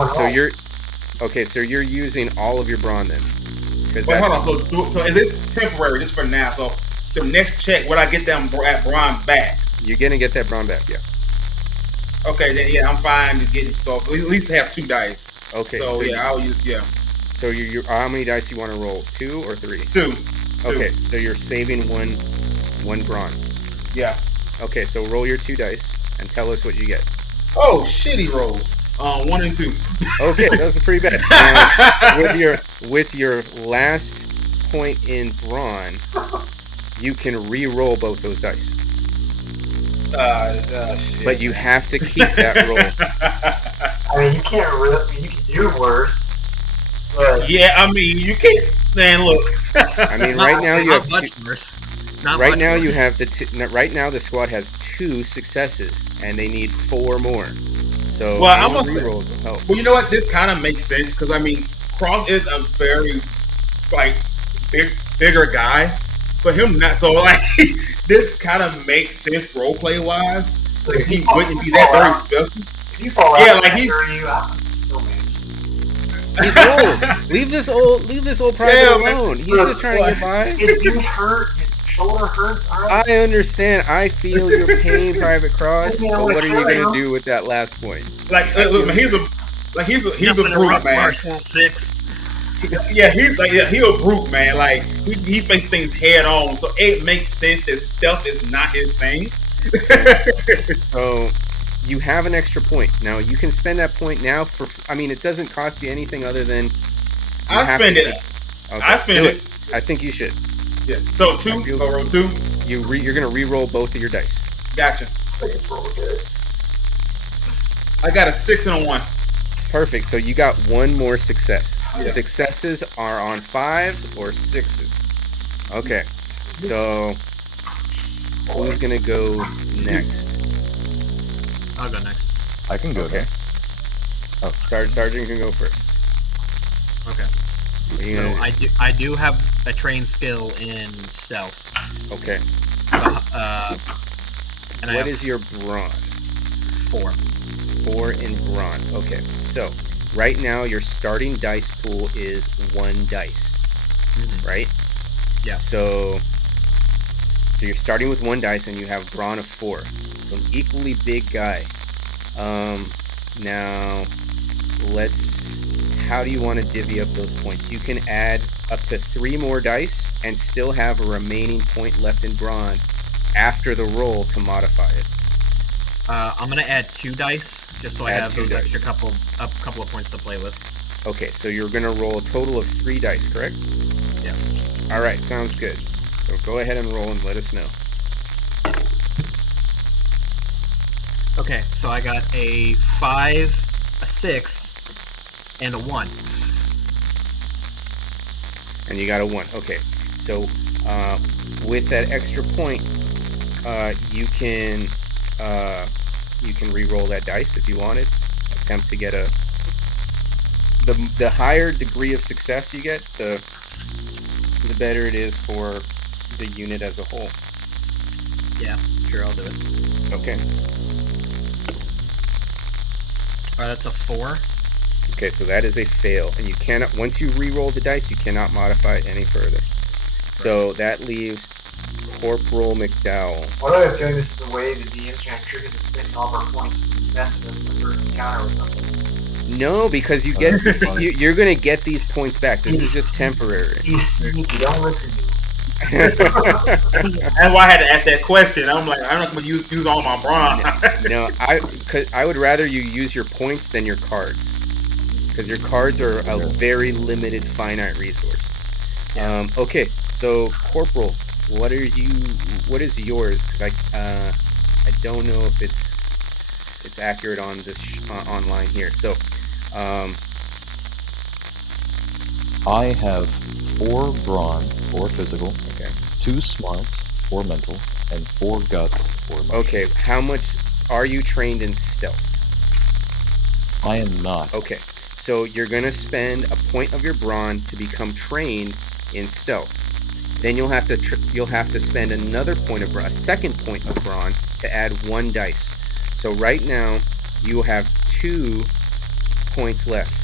So you're using all of your brawn then. Wait, hold on. So is this temporary? Just for now. So the next check, would I get that brawn back? You're gonna get that brawn back, yeah. Okay, then yeah, I'm fine with getting. So at least have 2 dice. Okay. So yeah, I'll use So you how many dice you want to roll? 2 or 3? 2. Okay, so you're saving one brawn. Yeah. Okay, so roll your 2 dice and tell us what you get. Oh, shitty rolls. 1 and 2. Okay, that's pretty bad. Now, with your last point in brawn, you can re-roll both those dice. Shit. But you have to keep that roll. I mean, you can't really. You can do worse. But yeah, I mean, you can't. Man, look. I mean, right now you have much worse. Not right much now worse. you have right now the squad has 2 successes and they need 4 more. So Well, I'm annual gonna say, rerolls will help. well, you know what? This kind of makes sense because I mean, Cross is a very like bigger guy. For him, not so like this kind of makes sense roleplay wise. Like, If he fall- wouldn't if be you that fall very out- special. If you fall Yeah, out, like I he- carry you out. So man. He's old. Leave this old private Yeah, man. alone. He's Look, just trying to get by. His knees hurt. His shoulder hurts. All right. I understand. I feel your pain, Private Cross. Yeah, But well, what are you carry gonna him. do with that last point? Like, look, man, he's a Nothing a brute, rough man. marsh won't fix. Yeah, he's a brute, man. Like he faces things head on, so it makes sense that stealth is not his thing. So you have an extra point. Now you can spend that point now for. I mean, it doesn't cost you anything other than. I spend it. Okay, I spend do it. I think you should. Yeah. So two. I'll roll two. You're gonna re-roll both of your dice. Gotcha. I just roll with it. I got a 6 and a 1. Perfect. So you got one more success. Yeah. Successes are on 5s or 6s. Okay. So who's gonna go next? I'll go next. I can go Okay. next. Sergeant can go first. Okay. So Yeah. I do have a trained skill in stealth. Okay. And I What have is your brawn? 4. 4 in brawn. Okay. So right now your starting dice pool is 1 dice, right? Yeah. So you're starting with 1 dice and you have brawn of 4. So an equally big guy. Now how do you want to divvy up those points? You can add up to 3 more dice and still have a remaining point left in brawn after the roll to modify it. I'm gonna add 2 dice just so I Add have 2 those dice. extra couple of points to play with. Okay, so you're gonna roll a total of 3 dice, correct? Yes. All right, sounds good. So go ahead and roll and let us know. Okay, so I got a 5, a 6, and a 1. And you got a 1. Okay, so with that extra point, you can re-roll that dice if you wanted. Attempt to get the higher degree of success you get, the better it is for the unit as a whole. Yeah, sure, I'll do it. Okay. That's a 4. Okay, so that is a fail, and you cannot. Once you re-roll the dice, you cannot modify it any further. So that leaves Corporal McDowell. Why do I have a feeling this is the way the DM's trying to trick us and spending all of our points to mess with us in the first encounter or something? No, because you get you're gonna get these points back. This is just temporary. He's sneaky. Don't listen to him. That's why I had to ask that question. I'm like, I'm not going to use all my brawn. No, I would rather you use your points than your cards, because your cards are a very limited, finite resource. Okay, so Corporal, what is yours? Because I don't know if it's accurate on this online here. So I have 4 brawn or physical, okay. 2 smarts or mental, and 4 guts or emotion. Okay, how much are you trained in stealth? I am not. Okay, so you're gonna spend a point of your brawn to become trained in stealth. Then you'll have to spend another point of brawn, a second point of brawn, to add 1 dice. So right now you have 2 points left.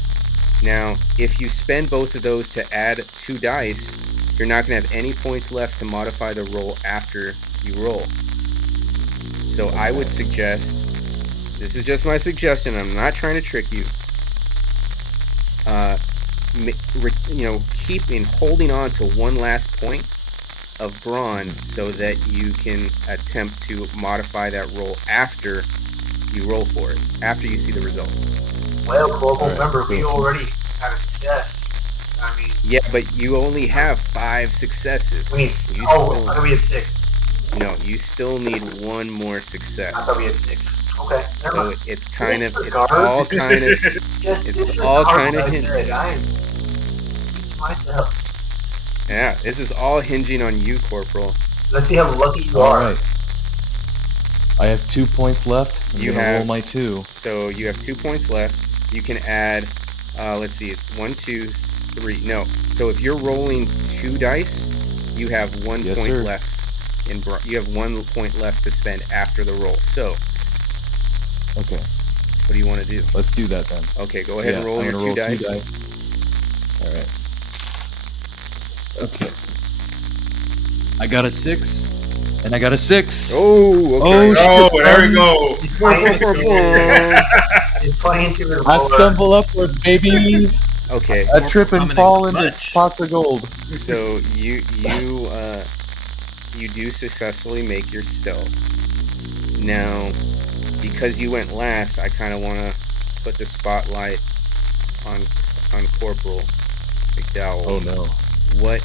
Now, if you spend both of those to add 2 dice, you're not going to have any points left to modify the roll after you roll. So I would suggest, this is just my suggestion, I'm not trying to trick you, keep in holding on to 1 last point of brawn so that you can attempt to modify that roll after you roll for it, after you see the results. Well, Corporal, Alright, remember, so- we already have a success. So, I mean, Yeah, but you only have 5 successes. we need. You I still- thought we had 6. No, you still need 1 more success. I thought we had 6. Okay, never So mind. it's kind of, it's Disregard. all kind of, Just it's disregard all kinda what I hidden. said. I am keeping myself. yeah, this is all hinging on you, Corporal. Let's see how lucky you are. Alright. I have 2 points left. I'm You gonna have- roll my 2. So you have 2 points left. You can add, let's see, it's 1, 2, 3. No. So if you're rolling 2 dice, you have 1 Yes, point sir. left. You have 1 point left to spend after the roll. So Okay, what do you want to do? let's do that then. Okay, go ahead and roll I'm your gonna 2 roll dice. 2 dice. All right. Okay. I got a 6, and I got a 6. Oh, okay. Oh, shit, Oh, there we son. go. He's playing to his, he's playing to his I lore. stumble upwards, baby. Okay. I trip and Coming in fall into clutch. pots of gold. So you do successfully make your stealth. Now, because you went last, I kind of want to put the spotlight on Corporal McDowell. Oh no. What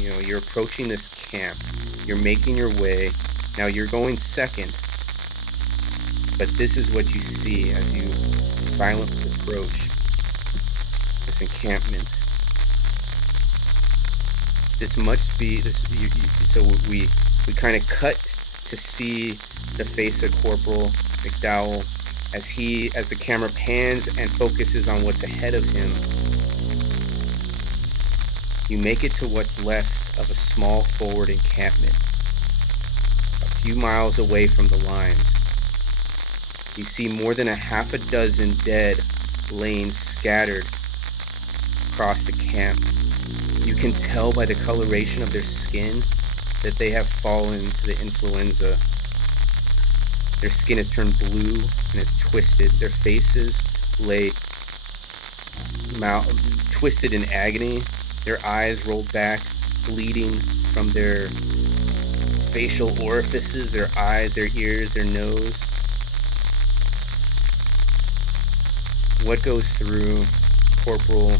you're approaching this camp. You're making your way. Now you're going second. But this is what you see as you silently approach this encampment. This must be this. So we kind of cut to see the face of Corporal McDowell as the camera pans and focuses on what's ahead of him. You make it to what's left of a small forward encampment, a few miles away from the lines. You see more than a half a dozen dead laying scattered across the camp. You can tell by the coloration of their skin that they have fallen to the influenza. Their skin has turned blue and is twisted. Their faces lay twisted in agony. Their eyes rolled back, bleeding from their facial orifices, their eyes, their ears, their nose. What goes through the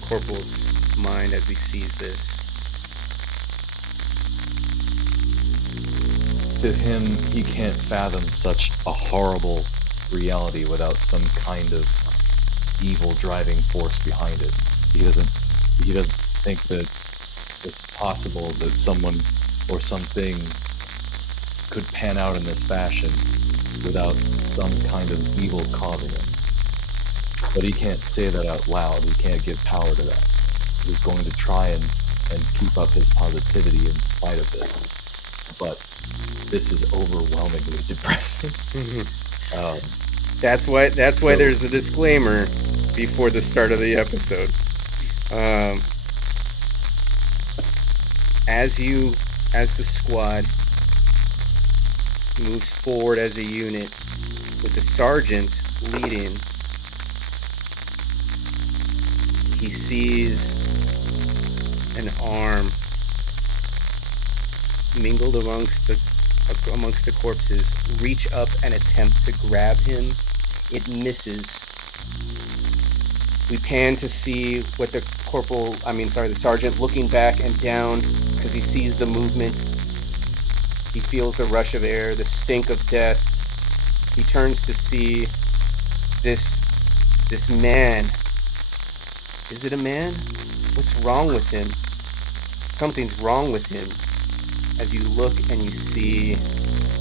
corporal's mind as he sees this? To him, he can't fathom such a horrible reality without some kind of evil driving force behind it. He doesn't think that it's possible that someone or something could pan out in this fashion without some kind of evil causing it. But he can't say that out loud. He can't give power to that. He's going to try and keep up his positivity in spite of this. But this is overwhelmingly depressing. That's why there's a disclaimer before the start of the episode. As the squad moves forward as a unit with the sergeant leading, he sees an arm mingled amongst the corpses reach up and attempt to grab him. It misses. We pan to see what the sergeant looking back and down because he sees the movement. He feels the rush of air, the stink of death. He turns to see this man. Is it a man? What's wrong with him? Something's wrong with him. As you look and you see...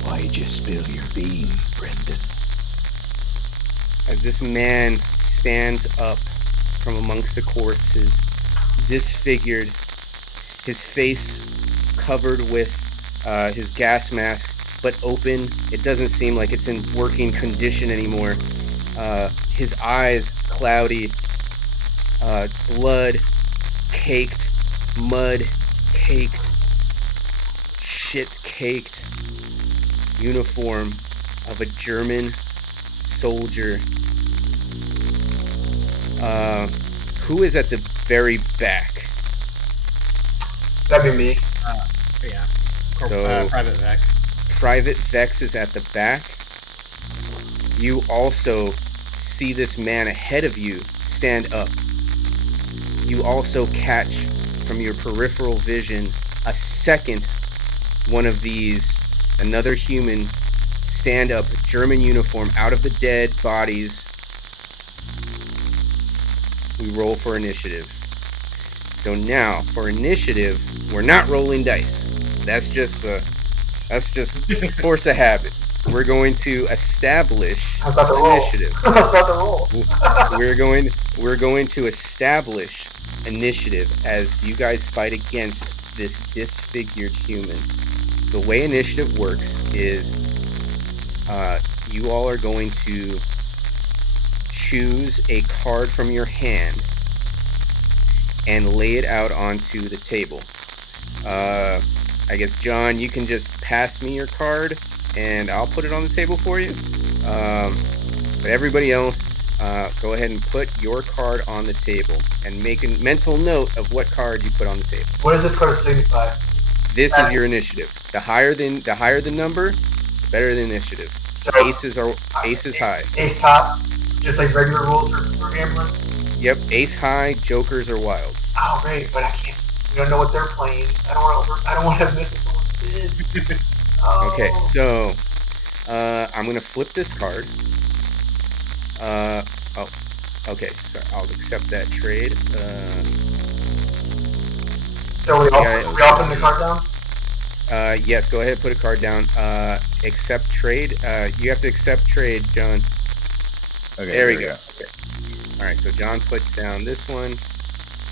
Why'd you spill your beans, Brendan? As this man stands up from amongst the corpses, disfigured, his face covered with his gas mask, but open. It doesn't seem like it's in working condition anymore. His eyes cloudy, blood caked, mud caked, shit caked uniform of a German soldier. Who is at the very back? That'd be me. Yeah. So- Private Vex. Private Vex is at the back. You also see this man ahead of you stand up. You also catch from your peripheral vision a second one of these, another human, stand up, German uniform, out of the dead bodies. We roll for initiative. So now, for initiative, we're not rolling dice. That's just a That's just force of habit. We're going to establish I was about to roll. initiative. I was about to roll. We're going to establish initiative as you guys fight against this disfigured human. So the way initiative works is you all are going to choose a card from your hand and lay it out onto the table. I guess, John, you can just pass me your card and I'll put it on the table for you. But everybody else, go ahead and put your card on the table and make a mental note of what card you put on the table. What does this card signify? This is your initiative. The higher the number, the better the initiative. So Aces high. Ace top, just like regular rules for gambling. Yep, ace high, jokers are wild. Oh, great, but I can't. You don't know what they're playing. I don't want to miss someone's bid. Oh. Okay, so I'm gonna flip this card. Okay, so I'll accept that trade. So we open the card down? Yes, go ahead and put a card down. Accept trade. You have to accept trade, John. Okay, there we go. Okay. All right, so John puts down this one,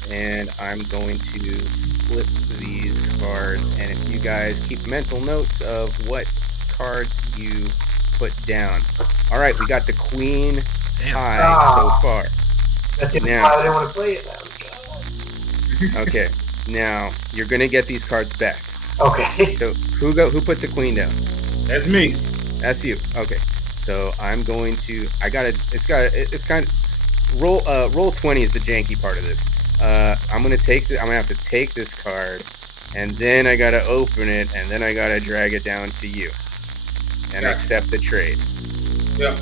and I'm going to flip these cards. And if you guys keep mental notes of what cards you put down. All right, we got the queen high so far. That's it. Now, I didn't want to play it now. Okay, now you're gonna get these cards back. Okay. So who put the queen down? That's me. That's you. Okay. So I'm going to. It's kind of. Roll 20 is the janky part of this. I'm gonna have to take this card, and then I gotta open it, and then I gotta drag it down to you, and accept the trade. Yep.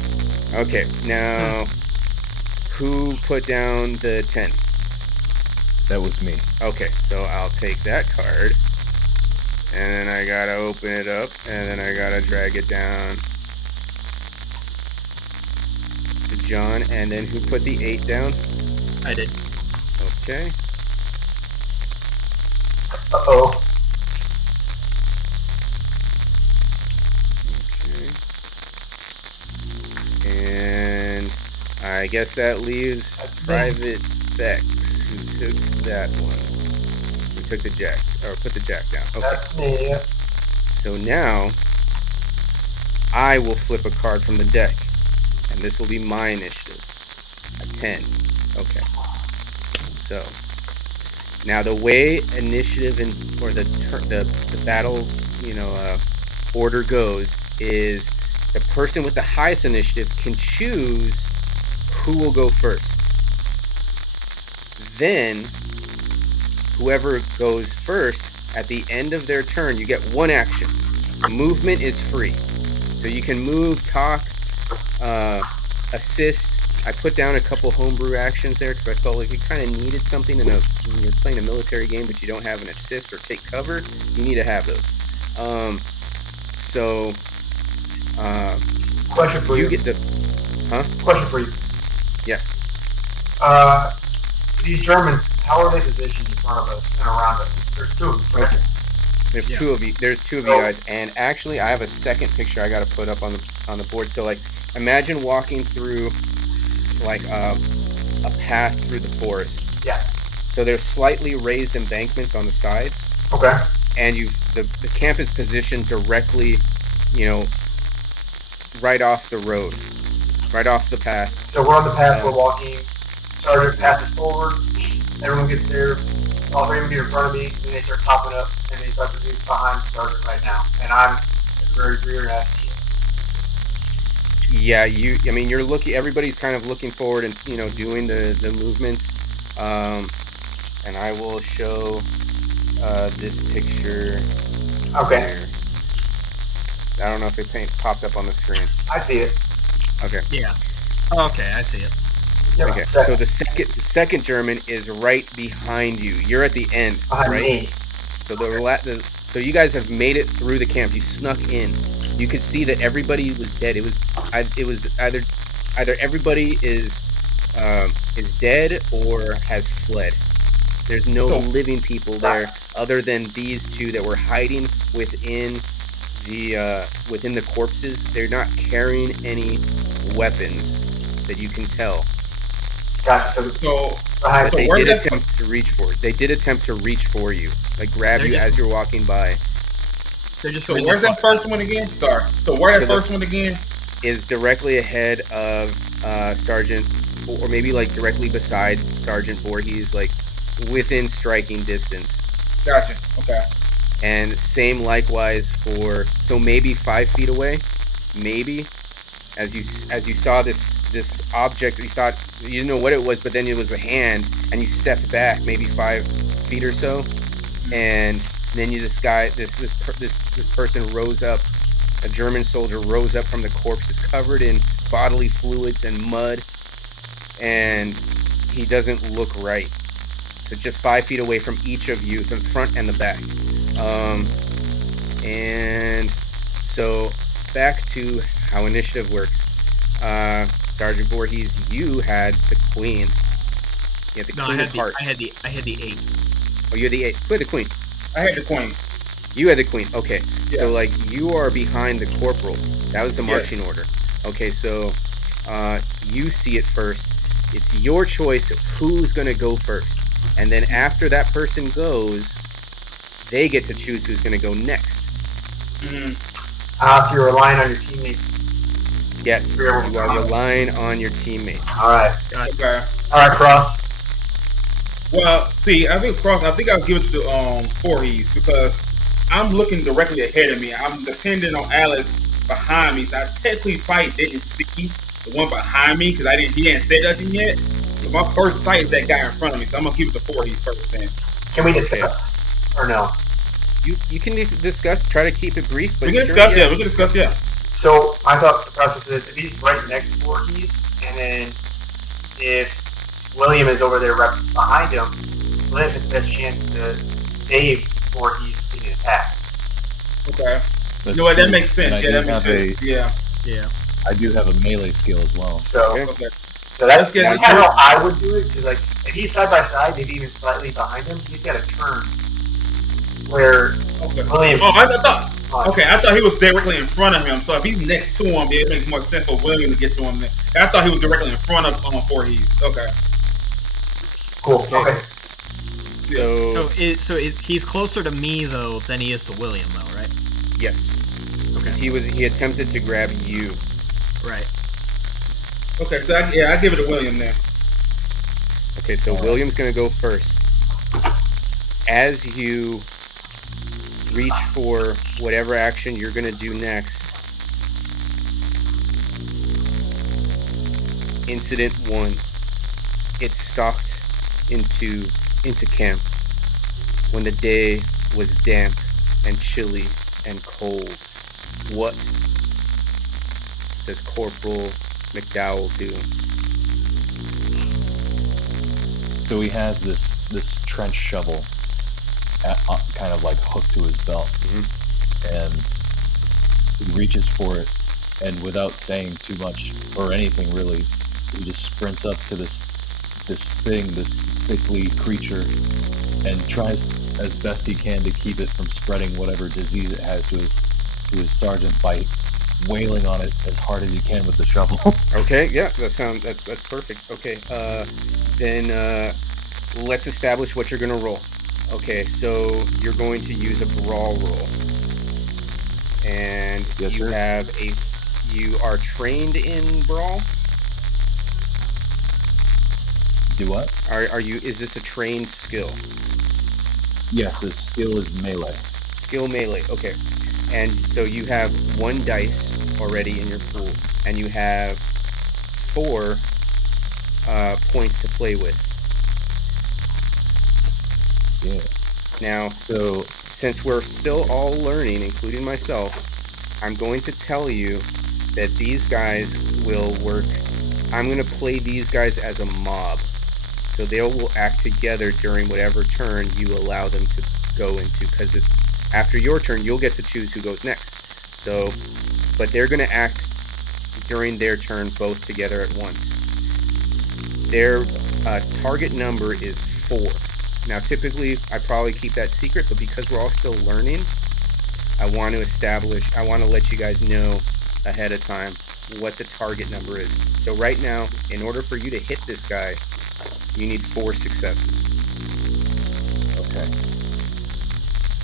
Okay. Now, who put down the 10? That was me. Okay. So I'll take that card, and then I gotta open it up, and then I gotta drag it down to John, and then who put the 8 down? I did. Okay. Uh-oh. Okay. And I guess that leaves Private Vex, who took that one. Who took the jack, or put the jack down. Okay. That's me. So now, I will flip a card from the deck. And this will be my initiative. A 10. Okay. So now the way initiative or the battle, order goes is the person with the highest initiative can choose who will go first. Then whoever goes first at the end of their turn, you get one action. Movement is free. So you can move, talk, assist. I put down a couple homebrew actions there because I felt like we kind of needed something when you're playing a military game but you don't have an assist or take cover. You need to have those. Question for you. You get the... Huh? Question for you. Yeah. These Germans, how are they positioned in front of us and around us? There's two of them, correct? Okay. There's two of you. There's two of you guys, and actually, I have a second picture I got to put up on the board. So, like, imagine walking through, like, a path through the forest. Yeah. So there's slightly raised embankments on the sides. Okay. And the camp is positioned directly, right off the road, right off the path. So we're on the path. We're walking. Sergeant passes forward. Everyone gets there. All three of them get in front of me, and they start popping up, and they start to move behind the sergeant right now. And I'm at the very rear, and I see it. Yeah, you're looking. Everybody's kind of looking forward and doing the movements. And I will show this picture. Okay. Here. I don't know if it popped up on the screen. I see it. Okay. Yeah. Okay, I see it. Yep, okay. So the second German is right behind you. You're at the end, behind right? me. So so you guys have made it through the camp. You snuck in. You could see that everybody was dead. It was either everybody is dead or has fled. There's no living people there other than these two that were hiding within within the corpses, they're not carrying any weapons that you can tell. Gotcha. So So, behind But they where's did that attempt to reach for it. They did attempt to reach for you, like grab They're you just- as you're walking by. They're just So really where's that fucked first up. one again? Sorry. So where's So that the- first one again? Is directly ahead of Sergeant, or maybe like directly beside Sergeant Voorhees, like within striking distance. Gotcha. Okay. And same likewise for, so maybe 5 feet away, maybe, as you saw this object, you thought you didn't know what it was, but then it was a hand, and you stepped back maybe 5 feet or so, and then this person rose up. A German soldier rose up from the corpses, covered in bodily fluids and mud, and he doesn't look right. So just 5 feet away from each of you, the front and the back. And so back to how initiative works. Sergeant Voorhees, you had the queen. You had the No, queen of hearts. I had the 8. Oh, you're the 8. Who had the queen? I had the queen. You had the queen. Okay. Yeah. So like you are behind the corporal. That was the marching order. Okay, so you see it first. It's your choice of who's going to go first. And then after that person goes, they get to choose who's going to go next. Mm-hmm. so you're relying on your teammates. Yes, you are relying on your teammates. All right. Okay. All right, Cross. Well, see, I think I'll give it to Voorhees because I'm looking directly ahead of me. I'm depending on Alex behind me, so I technically probably didn't see the one behind me because he hadn't said nothing yet. So my first sight is that guy in front of me, so I'm gonna give it to Voorhees first. Then Can we discuss or no? You can discuss. Try to keep it brief, but we can sure, discuss. Yeah, we can discuss. Yeah. So I thought the process is if he's right next to Voorhees, and then if William is over there right behind him, William has the best chance to save Voorhees from being attacked. Okay. That's You know what? That true. makes sense. And Yeah, I that do makes have sense. Yeah. Yeah. I do have a melee skill as well. So, Okay. Okay. so that's Let's get kind into of it. how I would do it. Because like if he's side by side, maybe even slightly behind him, he's got to turn where Okay. William. Oh, I thought he was directly in front of him. So if he's next to him, it makes more sense for William to get to him. I thought he was directly in front of Voorhees. Okay. Cool. Okay. Okay. So, He's closer to me though than he is to William though, right? yes, Okay. he attempted to grab you. Right. Okay. So I give it to William then. Okay, so Alright. William's going to go first. As you reach for whatever action you're going to do next, Incident 1. It stalked into camp when the day was damp and chilly and cold. What does Corporal McDowell do? So he has this trench shovel kind of like hooked to his belt, Mhm. and he reaches for it, and without saying too much or anything really, he just sprints up to this sickly creature, and tries as best he can to keep it from spreading whatever disease it has to his sergeant by wailing on it as hard as he can with the shovel. Okay, yeah, that's perfect. Okay, then let's establish what you're gonna roll. Okay, so you're going to use a brawl roll, and Yes, you sir. you are trained in brawl. Do what? Are you? Is this a trained skill? Yes, his skill is melee. Skill melee. Okay, and so you have 1 dice already in your pool, and you have 4 points to play with. Yeah. Now, So since we're still all learning, including myself, I'm going to tell you that these guys will work. I'm going to play these guys as a mob. So they will act together during whatever turn you allow them to go into, because it's after your turn, you'll get to choose who goes next. So, but they're going to act during their turn both together at once. Their target number is 4. Now, typically, I probably keep that secret, but because we're all still learning, I want to let you guys know ahead of time what the target number is. So right now, in order for you to hit this guy, you need 4 successes. Okay.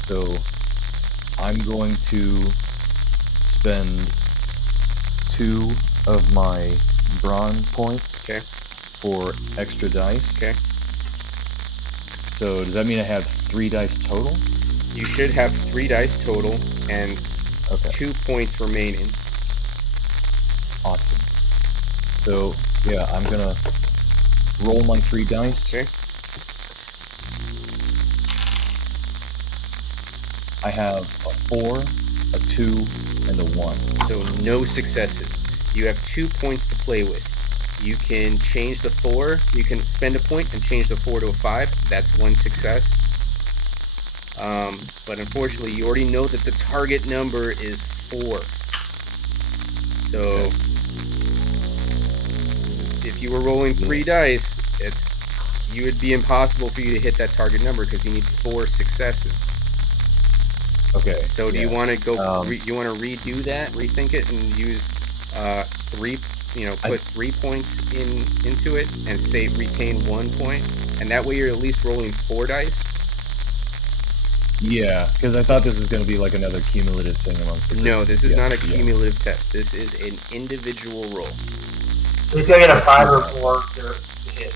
So I'm going to spend 2 of my brawn points Okay. for extra dice. Okay. So does that mean I have 3 dice total? You should have 3 dice total and Okay. 2 points remaining. Awesome. So yeah, I'm gonna roll my 3 dice. Okay. I have a 4, a 2, and a 1. So no successes. You have 2 points to play with. You can change the 4. You can spend a point and change the 4 to a 5. That's 1 success. But unfortunately, you already know that the target number is 4. So if you were rolling 3 dice, you would be impossible for you to hit that target number because you need 4 successes. Okay. So do you want to go? You want to redo that, rethink it, and use 3? Put 3 points into it and say retain 1 point, and that way you're at least rolling 4 dice. Yeah, because I thought this was going to be like another cumulative thing amongst the group. No, this is not a cumulative test. This is an individual roll. So he's gonna get a 5 or 4 to hit.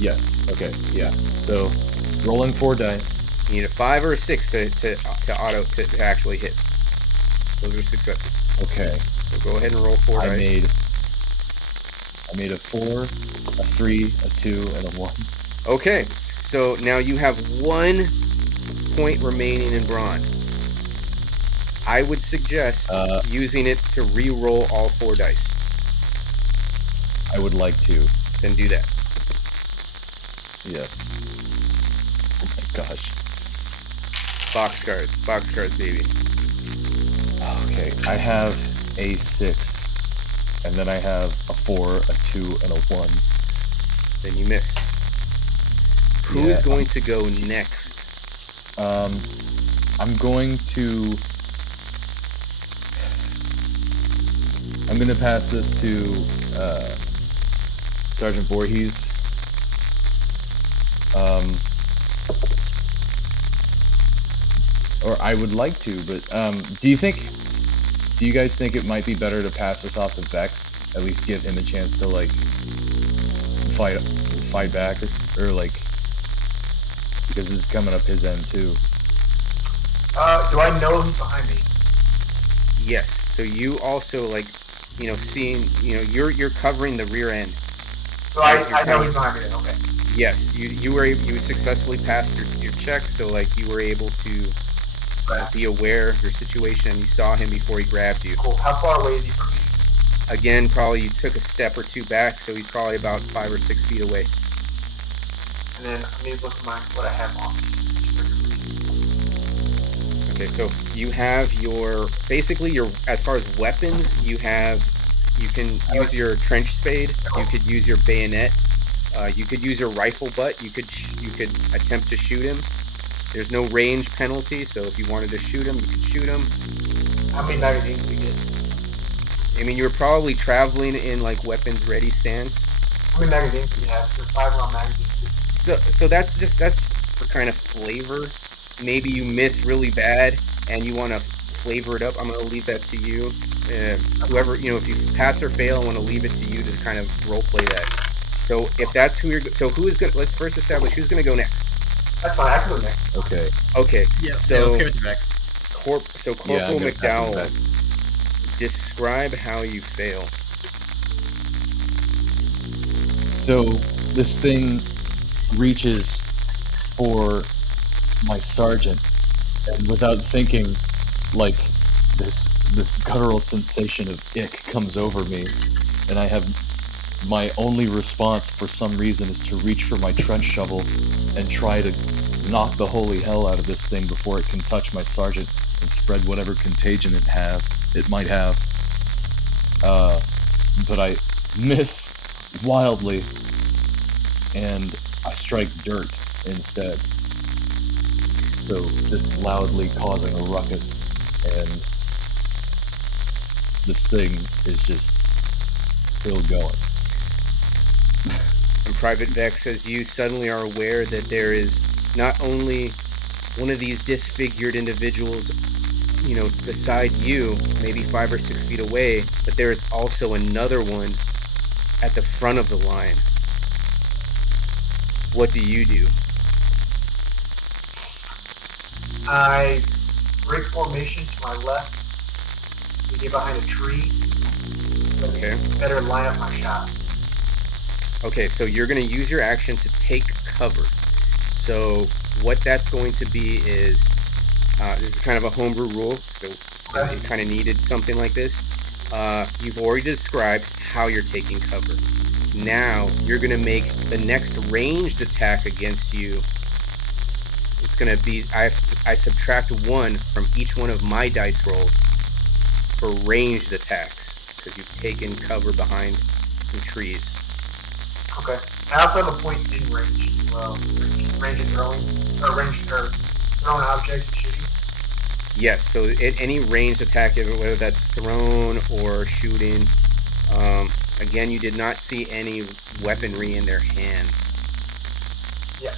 Yes. Okay. Yeah. So rolling 4 dice. You need a 5 or a 6 to actually hit. Those are successes. Okay. So go ahead and roll 4 dice. I made a 4, a 3, a 2, and a 1. Okay. So now you have 1 point remaining in brawn. I would suggest using it to re-roll all 4 dice. I would like to. Then do that. Yes. Oh my gosh. Boxcars, baby. Okay, I have a 6, and then I have a 4, a 2, and a 1. Then you miss. Who is going to go next? I'm going to pass this to Sergeant Voorhees. Or I would like to, but do you guys think it might be better to pass this off to Vex? At least give him a chance to like fight back, or like, because this is coming up his end too. Do I know he's behind me? Yes. So you also seeing, you're covering the rear end. So I know he's behind me then. Okay. Yes, you successfully passed your check, so you were able to be aware of your situation. You saw him before he grabbed you. Cool. How far away is he from me? Again, probably you took a step or 2 back, so he's probably about 5 or 6 feet away. And then I need to look at what I have on me. Okay, so you have basically as far as weapons, you can use your trench spade, you could use your bayonet, you could use your rifle butt, you could attempt to shoot him. There's no range penalty, so if you wanted to shoot him, you could shoot him. How many magazines do we get? I mean, you're probably traveling in weapons ready stance. How many magazines do we have? So 5 round magazines. So that's for kind of flavor. Maybe you miss really bad and you want to flavor it up. I'm going to leave that to you. Whoever, if you pass or fail, I want to leave it to you to kind of role play that. So if that's who who is going to, let's first establish who's going to go next. That's fine, I can go next. Okay. Okay. Yeah, so let's give it to Vex. Corporal McDowell, describe how you fail. So this thing reaches for my sergeant, and without thinking, this guttural sensation of ick comes over me, and I have my only response for some reason is to reach for my trench shovel and try to knock the holy hell out of this thing before it can touch my sergeant and spread whatever contagion it might have. But I miss wildly, and I strike dirt instead. So just loudly causing a ruckus, and this thing is just still going. And Private Vex, as you suddenly are aware that there is not only one of these disfigured individuals, beside you, maybe 5 or 6 feet away, but there is also another one at the front of the line. What do you do? I break formation to my left. We get behind a tree. So Okay. I can better line up my shot. Okay, so you're going to use your action to take cover. So what that's going to be is, this is kind of a homebrew rule, so it kind of needed something like this. You've already described how you're taking cover. Now you're going to make the next ranged attack against you. It's going to be, I subtract 1 from each one of my dice rolls for ranged attacks, because you've taken cover behind some trees. Okay. I also have a point in range as well. Range and throwing, or throwing objects and shooting. Yes, so any ranged attack, whether that's thrown or shooting, again, you did not see any weaponry in their hands. Yeah.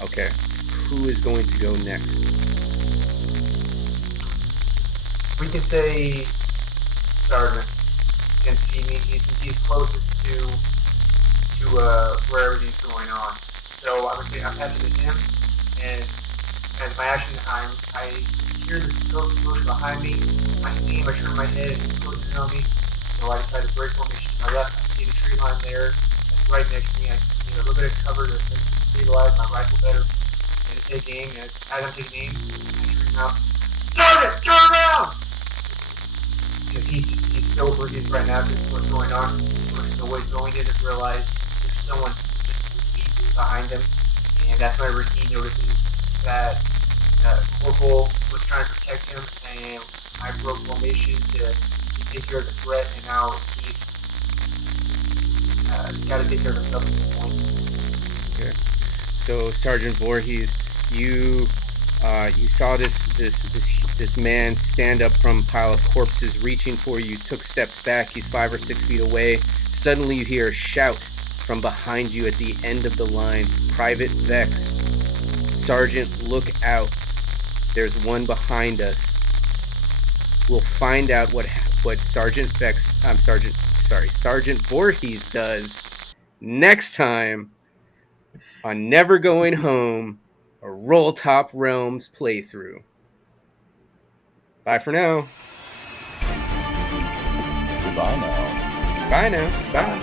Okay, who is going to go next? We can say Sergeant, since he's closest to where everything's going on. So I would say I'm passing to him, and as my action, I hear the motion behind me. I see him. I turn my head, and he's closing in on me. So I decide to break formation to my left. I see the tree line there. That's right next to me. I need a little bit of cover to stabilize my rifle better and to take aim. As I'm taking aim, I scream out, "Sergeant, turn around!" Because he's so oblivious right now to what's going on. He's so much noise going. He doesn't realize there's someone just behind him. And that's whenever he notices that Corporal was trying to protect him, and I broke formation to take care of the threat, and now he's got to take care of himself at this point. Okay, so Sergeant Voorhees, you saw this man stand up from a pile of corpses, reaching for you. You took steps back. He's 5 or 6 feet away. Suddenly, you hear a shout from behind you at the end of the line. Private Vex, Sergeant, look out! There's one behind us. We'll find out what Sergeant Voorhees does next time on Never Going Home, a Roll Top Realms playthrough. Bye for now. Goodbye now. Bye now. Bye.